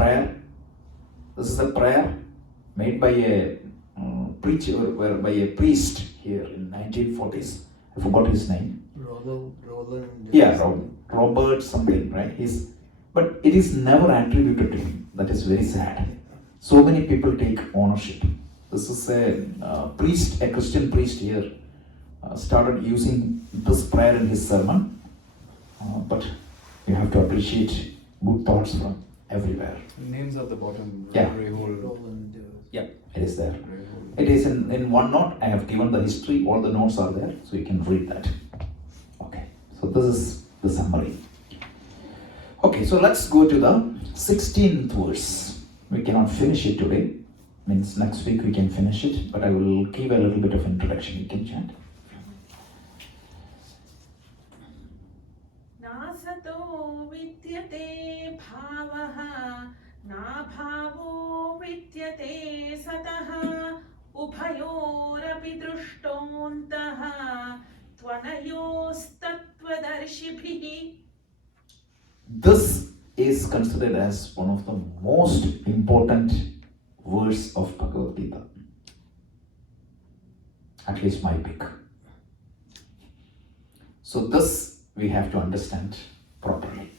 a prayer made by a preacher, by a priest here in 1940s. I forgot his name. Roland. Yeah, Robert something, right? But it is never attributed to him. That is very sad. So many people take ownership. This is a priest, a Christian priest here, started using this prayer in his sermon. But you have to appreciate good thoughts from everywhere. Names at the bottom. Yeah. Roland. Yeah, it is there. It is in one note. I have given the history. All the notes are there, so you can read that. Okay, so this is the summary. Okay, so let's go to the 16th verse. We cannot finish it today. Means next week we can finish it, but I will give a little bit of introduction. You can chant. नासतो विद्यते भावः नाभावो विद्यते सतः उभयोरपि दृष्टोऽन्तः त्वनयोस्तत्त्वदर्शिभिः. This is considered as one of the most important verse of Bhagavad Gita. At least my pick. So this we have to understand properly.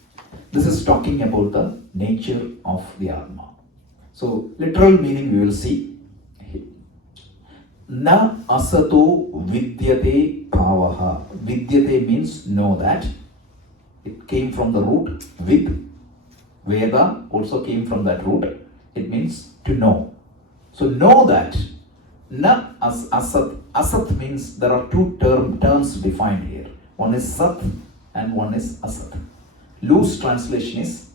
This is talking about the nature of the Atma. So literal meaning we will see. Na asato vidyate bhavaha. Vidyate means know that. It came from the root vid. Veda also came from that root. It means to know. So know that. Na asat. Asat means there are two terms defined here. One is sat and one is asat. Loose translation is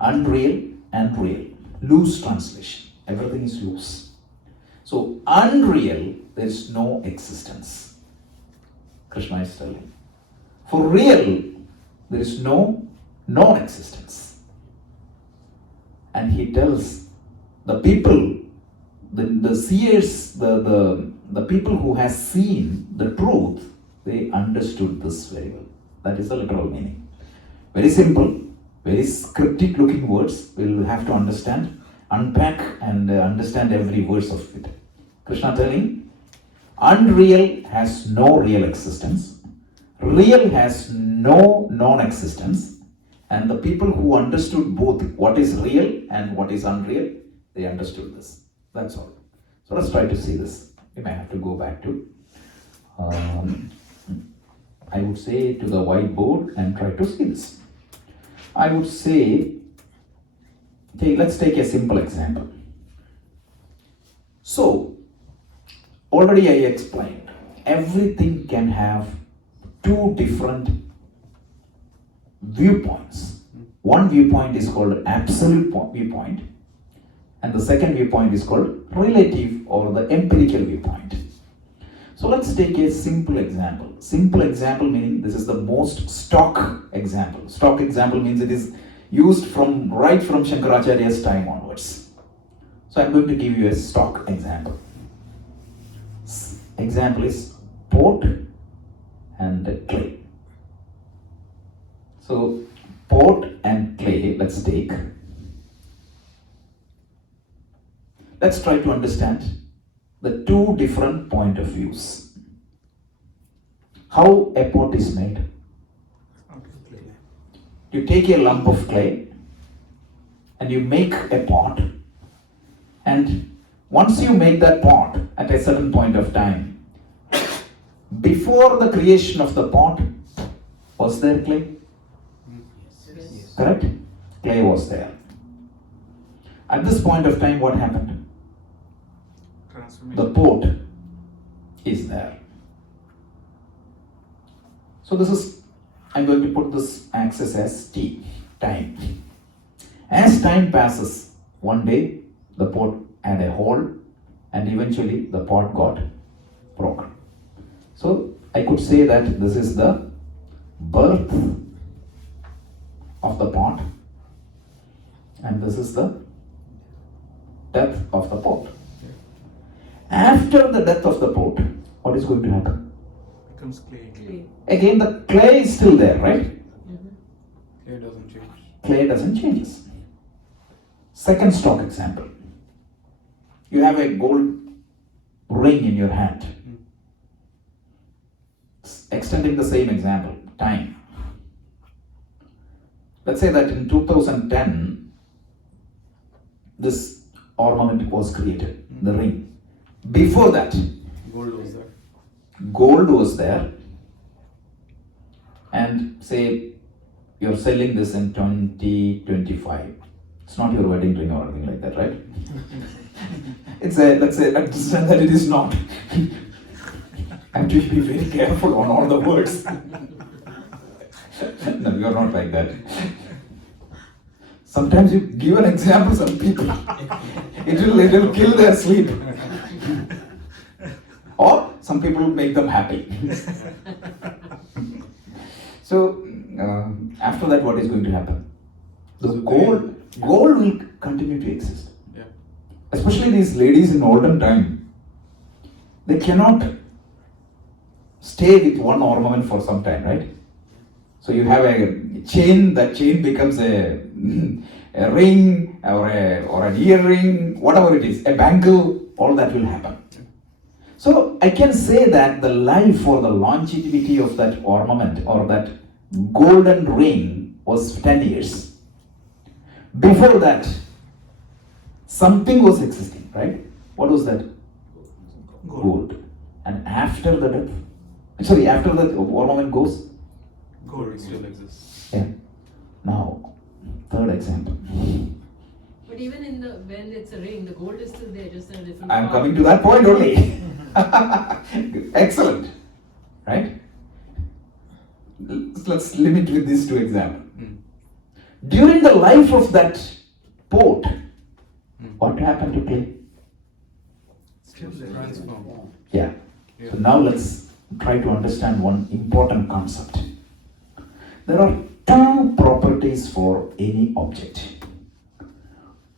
unreal and real. Loose translation. Everything is loose. So unreal, there is no existence. Krishna is telling. For real, there is no non-existence. And he tells the people, the seers, the people who has seen the truth, they understood this very well. That is the literal meaning. Very simple, very cryptic looking words. We'll have to understand, unpack and understand every verse of it. Krishna telling, unreal has no real existence. Real has no non-existence. And the people who understood both what is real and what is unreal, they understood this. That's all. So let's try to see this. We may have to go back to I would say to the whiteboard and try to see this. I would say, let's take a simple example. So, already I explained, everything can have two different viewpoints. One viewpoint is called absolute viewpoint, and the second viewpoint is called relative or the empirical viewpoint. So let's take a simple example. Simple example meaning this is the most stock example. Stock example means it is used right from Shankaracharya's time onwards. So I'm going to give you a stock example. Example is pot and clay. So pot and clay, let's take. Let's try to understand the two different point of views. How a pot is made. Okay. You take a lump of clay and you make a pot, and once you make that pot at a certain point of time, before the creation of the pot, was there clay? Yes. Correct? Clay was there. At this point of time, what happened? Transformation. The pot is there. So I'm going to put this axis as T, time. As time passes, one day the pot had a hole and eventually the pot got broken. So I could say that this is the birth of the pot and this is the death of the pot. After the death of the pot, what is going to happen? Becomes clay. Clay. Again, the clay is still there, right? It doesn't change. Clay doesn't change. Second stock example. You have a gold ring in your hand. Extending the same example, time. Let's say that in 2010, this ornament was created, the ring. Before that, Gold was there. gold was there, and say you're selling this in 2025. It's not your wedding ring or anything like that, right? Let's say understand that it is not. I have to be very careful on all the words. No, you're not like that. Sometimes you give an example, some people, it will kill their sleep. Or some people make them happy. So after that, what is going to happen? The So gold will continue to exist. Yeah. Especially these ladies in olden time, they cannot stay with one ornament for some time, right? So you have a chain, that chain becomes a ring or an earring, whatever it is, a bangle, all that will happen. So I can say that the life or the longevity of that ornament or that golden ring was 10 years. Before that, something was existing, right? What was that? Gold. And after the death, after the ornament goes, Gold still exists. yeah. Now, third example. But even when it's a ring, the gold is still there, just in a different I'm form. coming to that point only. Excellent. Right? Let's limit with these two examples. During the life of that pot, what happened to clay? Still there. Transform. Yeah. So now let's try to understand one important concept. There are two properties for any object.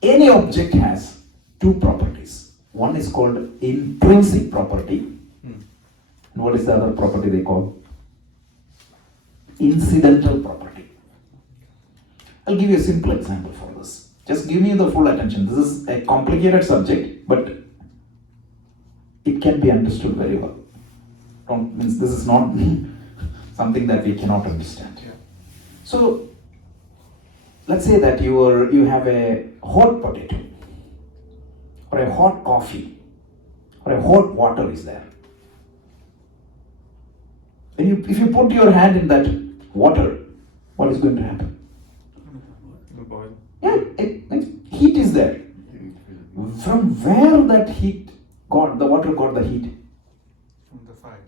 Any object has two properties. One is called intrinsic property. And what is the other property they call? Incidental property. I'll give you a simple example for this. Just give me the full attention. This is a complicated subject, but it can be understood very well. Means this is not something that we cannot understand. Yeah. So let's say that you have a hot potato or a hot coffee or a hot water is there. If you put your hand in that water, what is going to happen? Yeah, heat is there. From where that heat got, the water got the heat? From the fire.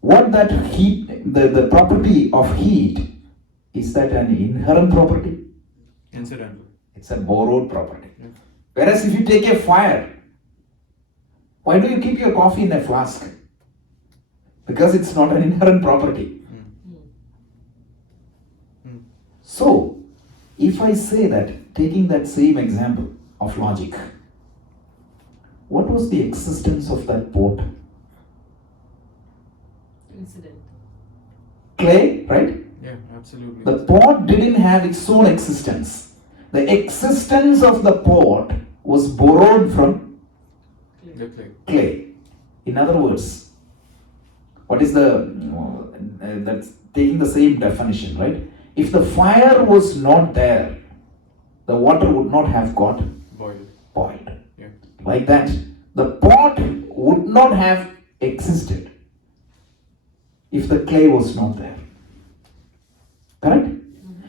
What that heat, the property of heat, is that an inherent property? Incidental. It's a borrowed property. Yeah. Whereas if you take a fire, why do you keep your coffee in a flask? Because it's not an inherent property. So, if I say that, taking that same example of logic, what was the existence of that pot? Incident. Clay, right? Yeah, absolutely. The pot didn't have its own existence. The existence of the pot was borrowed from The clay. clay. In other words, what is the, that's taking the same definition, right? If the fire was not there, the water would not have got Boiled. boiled. Yeah. Like that, the pot would not have existed if the clay was not there. Correct?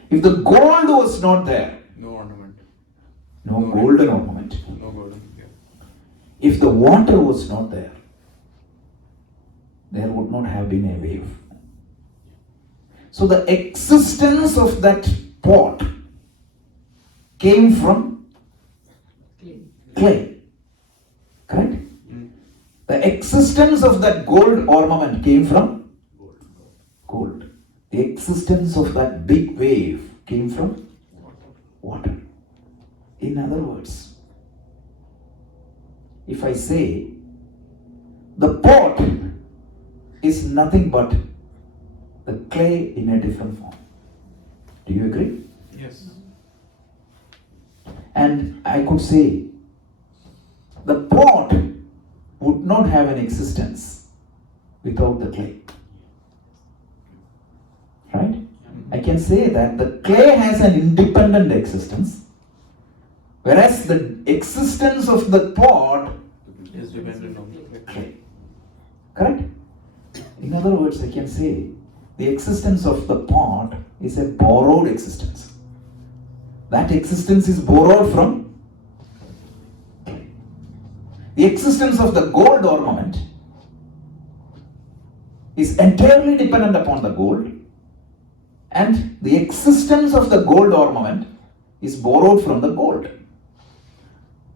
If the gold was not there, No ornament. no No golden ornament. No golden. Yeah. If the water was not there, there would not have been a wave. So the existence of that pot came from Clean. clay. Correct? Mm. The existence of that gold ornament came from gold. The existence of that big wave came from water. In other words, if I say the pot is nothing but the clay in a different form. Do you agree? Yes. And I could say the pot would not have an existence without the clay. Right? I can say that the clay has an independent existence, whereas the existence of the pot Is dependent on the clay. clay. Correct? In other words, I can say the existence of the pot is a borrowed existence. That existence is borrowed from clay. The existence of the gold ornament is entirely dependent upon the gold, and the existence of the gold ornament is borrowed from the gold.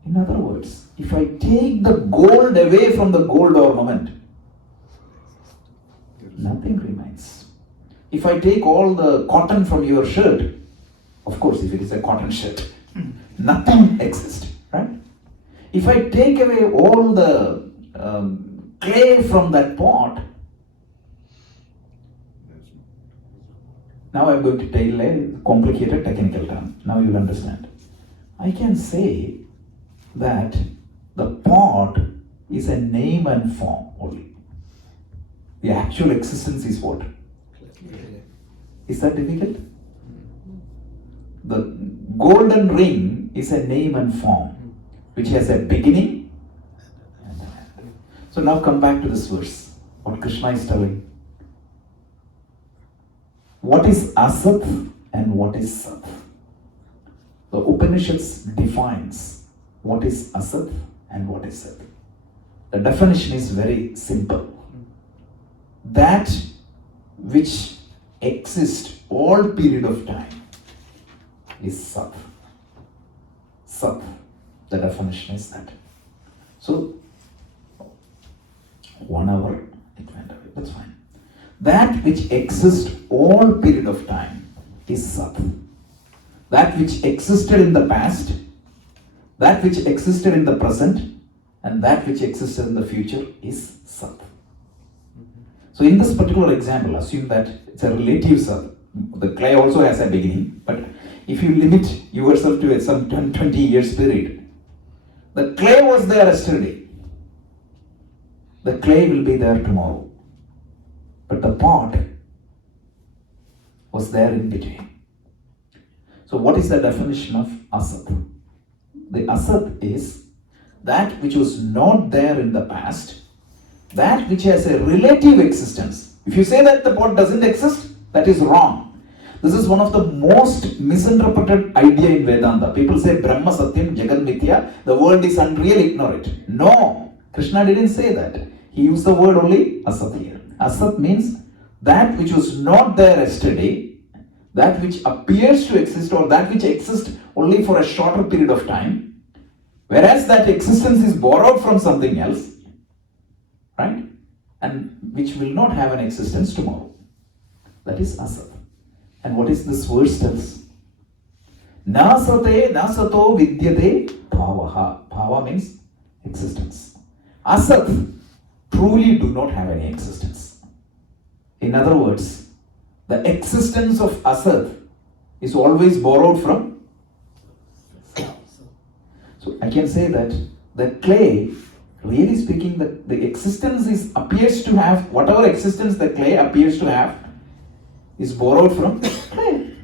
In other words, if I take the gold away from the gold ornament, nothing remains. If I take all the cotton from your shirt, of course, if it is a cotton shirt, nothing exists, right? If I take away all the clay from that pot, now I'm going to tell a complicated technical term. Now you'll understand. I can say that the pot is a name and form only. The actual existence is what? Is that difficult? The golden ring is a name and form which has a beginning and an end. So now come back to this verse. What Krishna is telling. What is asat and what is sat? The Upanishads defines what is asat and what is sat. The definition is very simple. That which exists all period of time is sat. Sat. The definition is that. So 1 hour it went away. That's fine. That which exists all period of time is sat. That which existed in the past, that which existed in the present, and that which existed in the future is sat. So in this particular example, assume that it's a relative sat. The clay also has a beginning, but if you limit yourself to some 20 years period, the clay was there yesterday. The clay will be there tomorrow. But the pot was there in between. So what is the definition of asat? The asat is that which was not there in the past, that which has a relative existence. If you say that the pot doesn't exist, that is wrong. This is one of the most misinterpreted idea in Vedanta. People say Brahma Satyam Jagat Mithya, the world is unreal, ignore it. No, Krishna didn't say that. He used the word only Asat here. Asat means that which was not there yesterday, that which appears to exist, or that which exists only for a shorter period of time, whereas that existence is borrowed from something else, right? And which will not have an existence tomorrow. That is Asat. And what is this verse tells? Nasate nasato vidyate bhavaha. Bhava means existence. Asat truly do not have any existence. In other words, the existence of Asat is always borrowed from. So I can say that the clay, really speaking, the existence appears to have, whatever existence the clay appears to have, is borrowed from clay.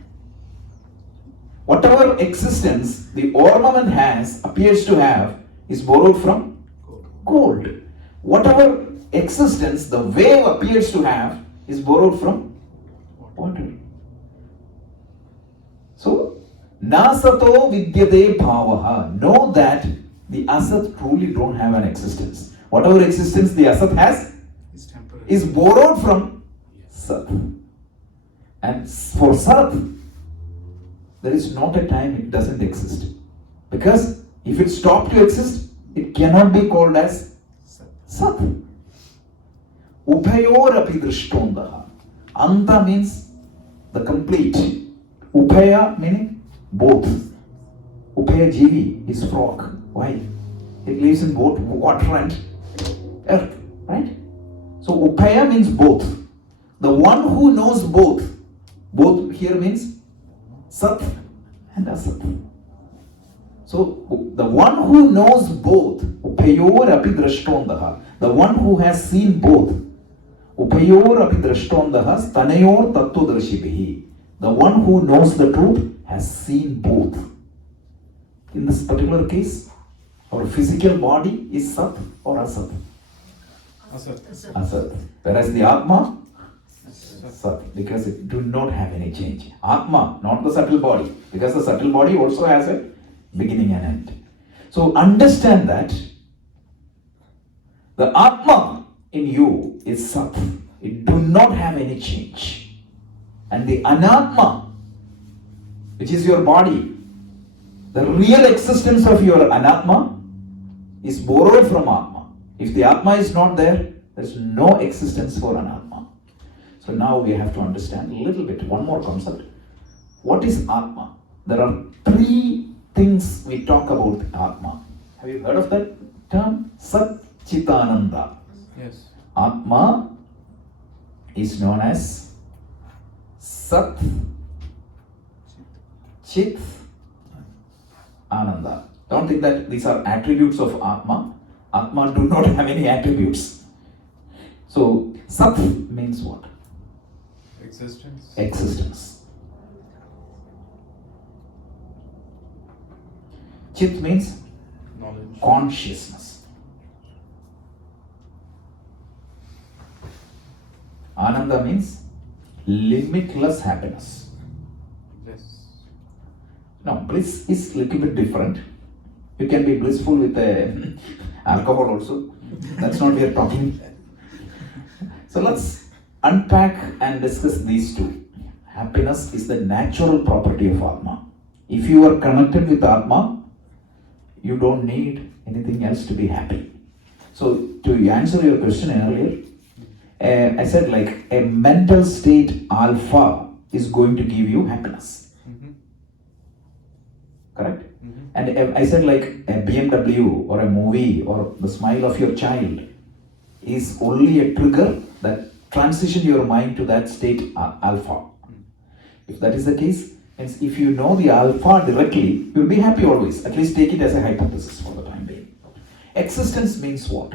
Whatever existence the ornament has, appears to have, is borrowed from gold. Whatever existence the wave appears to have, is borrowed from water. So, nasato vidyate bhavaha. Know that the asat truly don't have an existence. Whatever existence the asat has It's temporary. is borrowed from sat. And for sat, there is not a time it doesn't exist. Because if it stopped to exist, it cannot be called as sat. Uphayor api drishtondaha. Anta means the complete. Uphaya meaning both. Uphaya jivi is frog. Why? It lives in both water and earth, right? So Uphaya means both. The one who knows both here means Sat and Asat. So the one who knows both, Upayor api drashtondaha, the one who has seen both, Upayor api drashtondaha stanayor tattvadarshibihi, the one who knows the truth has seen both. In this particular case, our physical body is Sat or Asat? Asat. Asat. Whereas the Atma, Sat, because it do not have any change. Atma, not the subtle body, because the subtle body also has a beginning and end. So understand that the Atma in you is Sat. It do not have any change. And the Anatma, which is your body, the real existence of your Anatma is borrowed from Atma. If the Atma is not there, there is no existence for Anatma. So now we have to understand a little bit, one more concept. What is Atma? There are three things we talk about Atma. Have you heard of that term? Sat Chitananda. Yes. Atma is known as Sat Chit Ananda. Don't think that these are attributes of Atma. Atma do not have any attributes. So Sat means what? Existence. Existence. Chit means Knowledge. consciousness. Ananda means limitless happiness. Yes. Now, bliss is little bit different. You can be blissful with alcohol also. That's not we are talking. So let's unpack and discuss these two. Happiness is the natural property of Atma. If you are connected with Atma, you don't need anything else to be happy. So to answer your question earlier, I said like a mental state alpha is going to give you happiness. Mm-hmm. Correct? Mm-hmm. And I said like a BMW or a movie or the smile of your child is only a trigger that transition your mind to that state alpha. If that is the case, means if you know the alpha directly, you'll be happy always. At least take it as a hypothesis for the time being. Existence means what?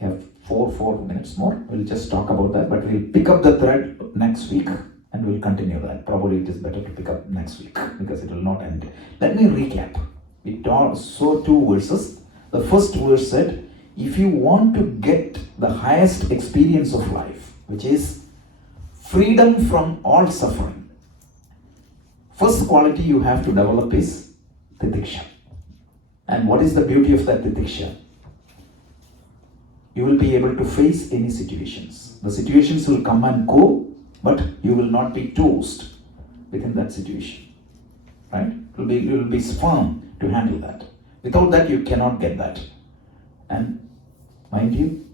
We have 4 minutes more. We'll just talk about that, but we'll pick up the thread next week and we'll continue that. Probably it is better to pick up next week because it will not end. Let me recap. We saw 2 verses. The first verse said, if you want to get the highest experience of life, which is freedom from all suffering. First quality you have to develop is titiksha. And what is the beauty of that titiksha? You will be able to face any situations. The situations will come and go, but you will not be toast within that situation. Right? You will be firm to handle that. Without that, you cannot get that. And mind you,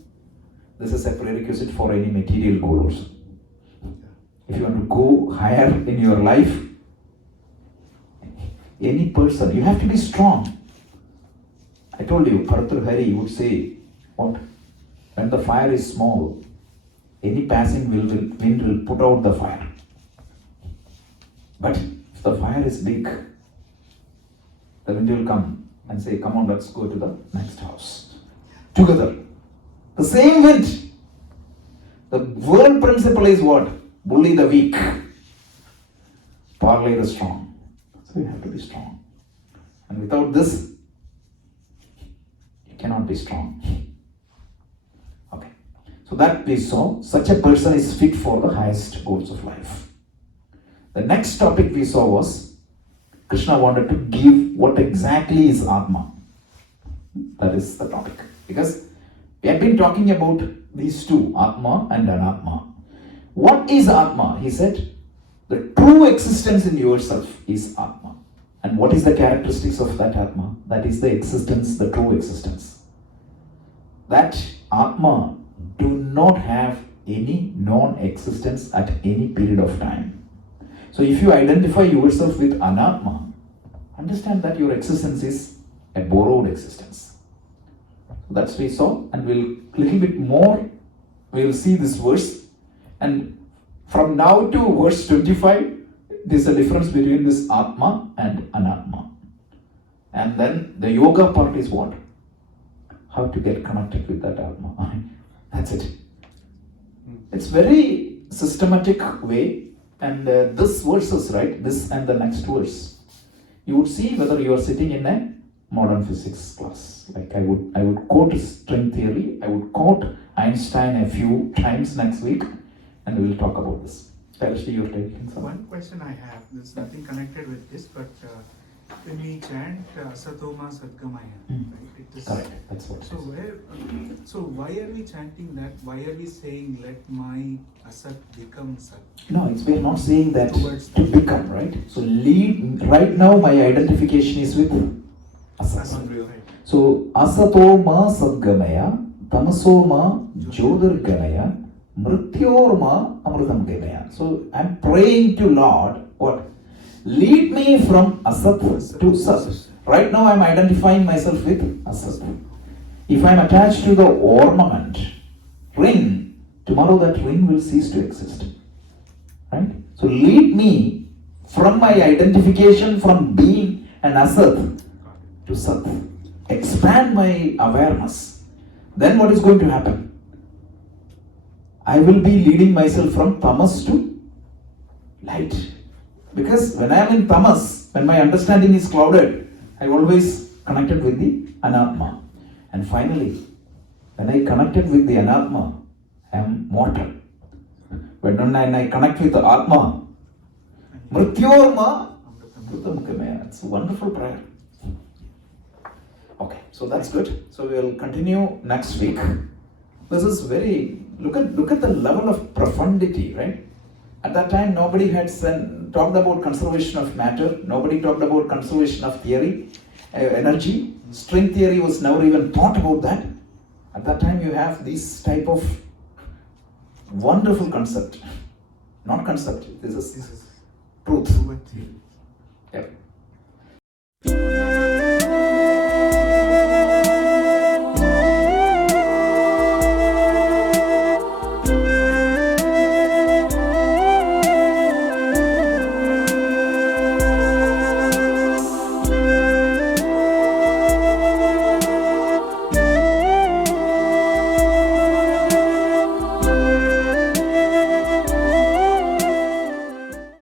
this is a prerequisite for any material goal also. If you want to go higher in your life, any person, you have to be strong. I told you, Bhartr Hari would say, what? When the fire is small, any passing wind will put out the fire. But if the fire is big, the wind will come and say, come on, let's go to the next house. Together. The same wind. The world principle is what? Bully the weak. Parlay the strong. So you have to be strong. And without this, you cannot be strong. Okay. So that we saw, such a person is fit for the highest goals of life. The next topic we saw was, Krishna wanted to give what exactly is Atma. That is the topic. Because we have been talking about these two, Atma and Anatma. What is Atma? He said, the true existence in yourself is Atma. And what is the characteristics of that Atma? That is the existence, the true existence. That Atma do not have any non-existence at any period of time. So if you identify yourself with Anatma, understand that your existence is a borrowed existence. That's what we saw, and we'll little bit more, we'll see this verse. And from now to verse 25, there's a difference between this Atma and Anatma. And then the yoga part is what? How to get connected with that Atma. That's it. It's very systematic way. And this verses, right? This and the next verse. You would see whether you are sitting in a modern physics class. Like I would quote string theory. I would quote Einstein a few times next week. And we will talk about this. Especially you're taking some. One question I have, there's nothing connected with this, but when we chant Asatoma Sadgamaya, right? It is, Correct, that's what. so why are we chanting that? Why are we saying let my Asat become Sat? No, we're not saying that Towards to become, right? So right now my identification is with Asat. Right. So Asatoma Sadgamaya, Tamasoma Jyotirgamaya, Mrityorma Amritam Gamaya. So I'm praying to Lord, what? Lead me from Asat to Sat. Right now I'm identifying myself with Asat. If I'm attached to the ornament, ring, tomorrow that ring will cease to exist. Right? So lead me from my identification from being an Asat to Sat. Expand my awareness. Then what is going to happen? I will be leading myself from tamas to light. Because when I am in tamas, when my understanding is clouded, I always connected with the anatma. And finally, when I connected with the anatma, I am mortal. When I connect with the atma, mrityorma amritam gamaya. It's a wonderful prayer. Okay, so that's good. So we will continue next week. This is very, look at the level of profundity, right? At that time, nobody had talked about conservation of matter. Nobody talked about conservation of theory, energy. String theory was never even thought about that. At that time, you have this type of wonderful concept. Not concept, this is truth. True and theory. Yep.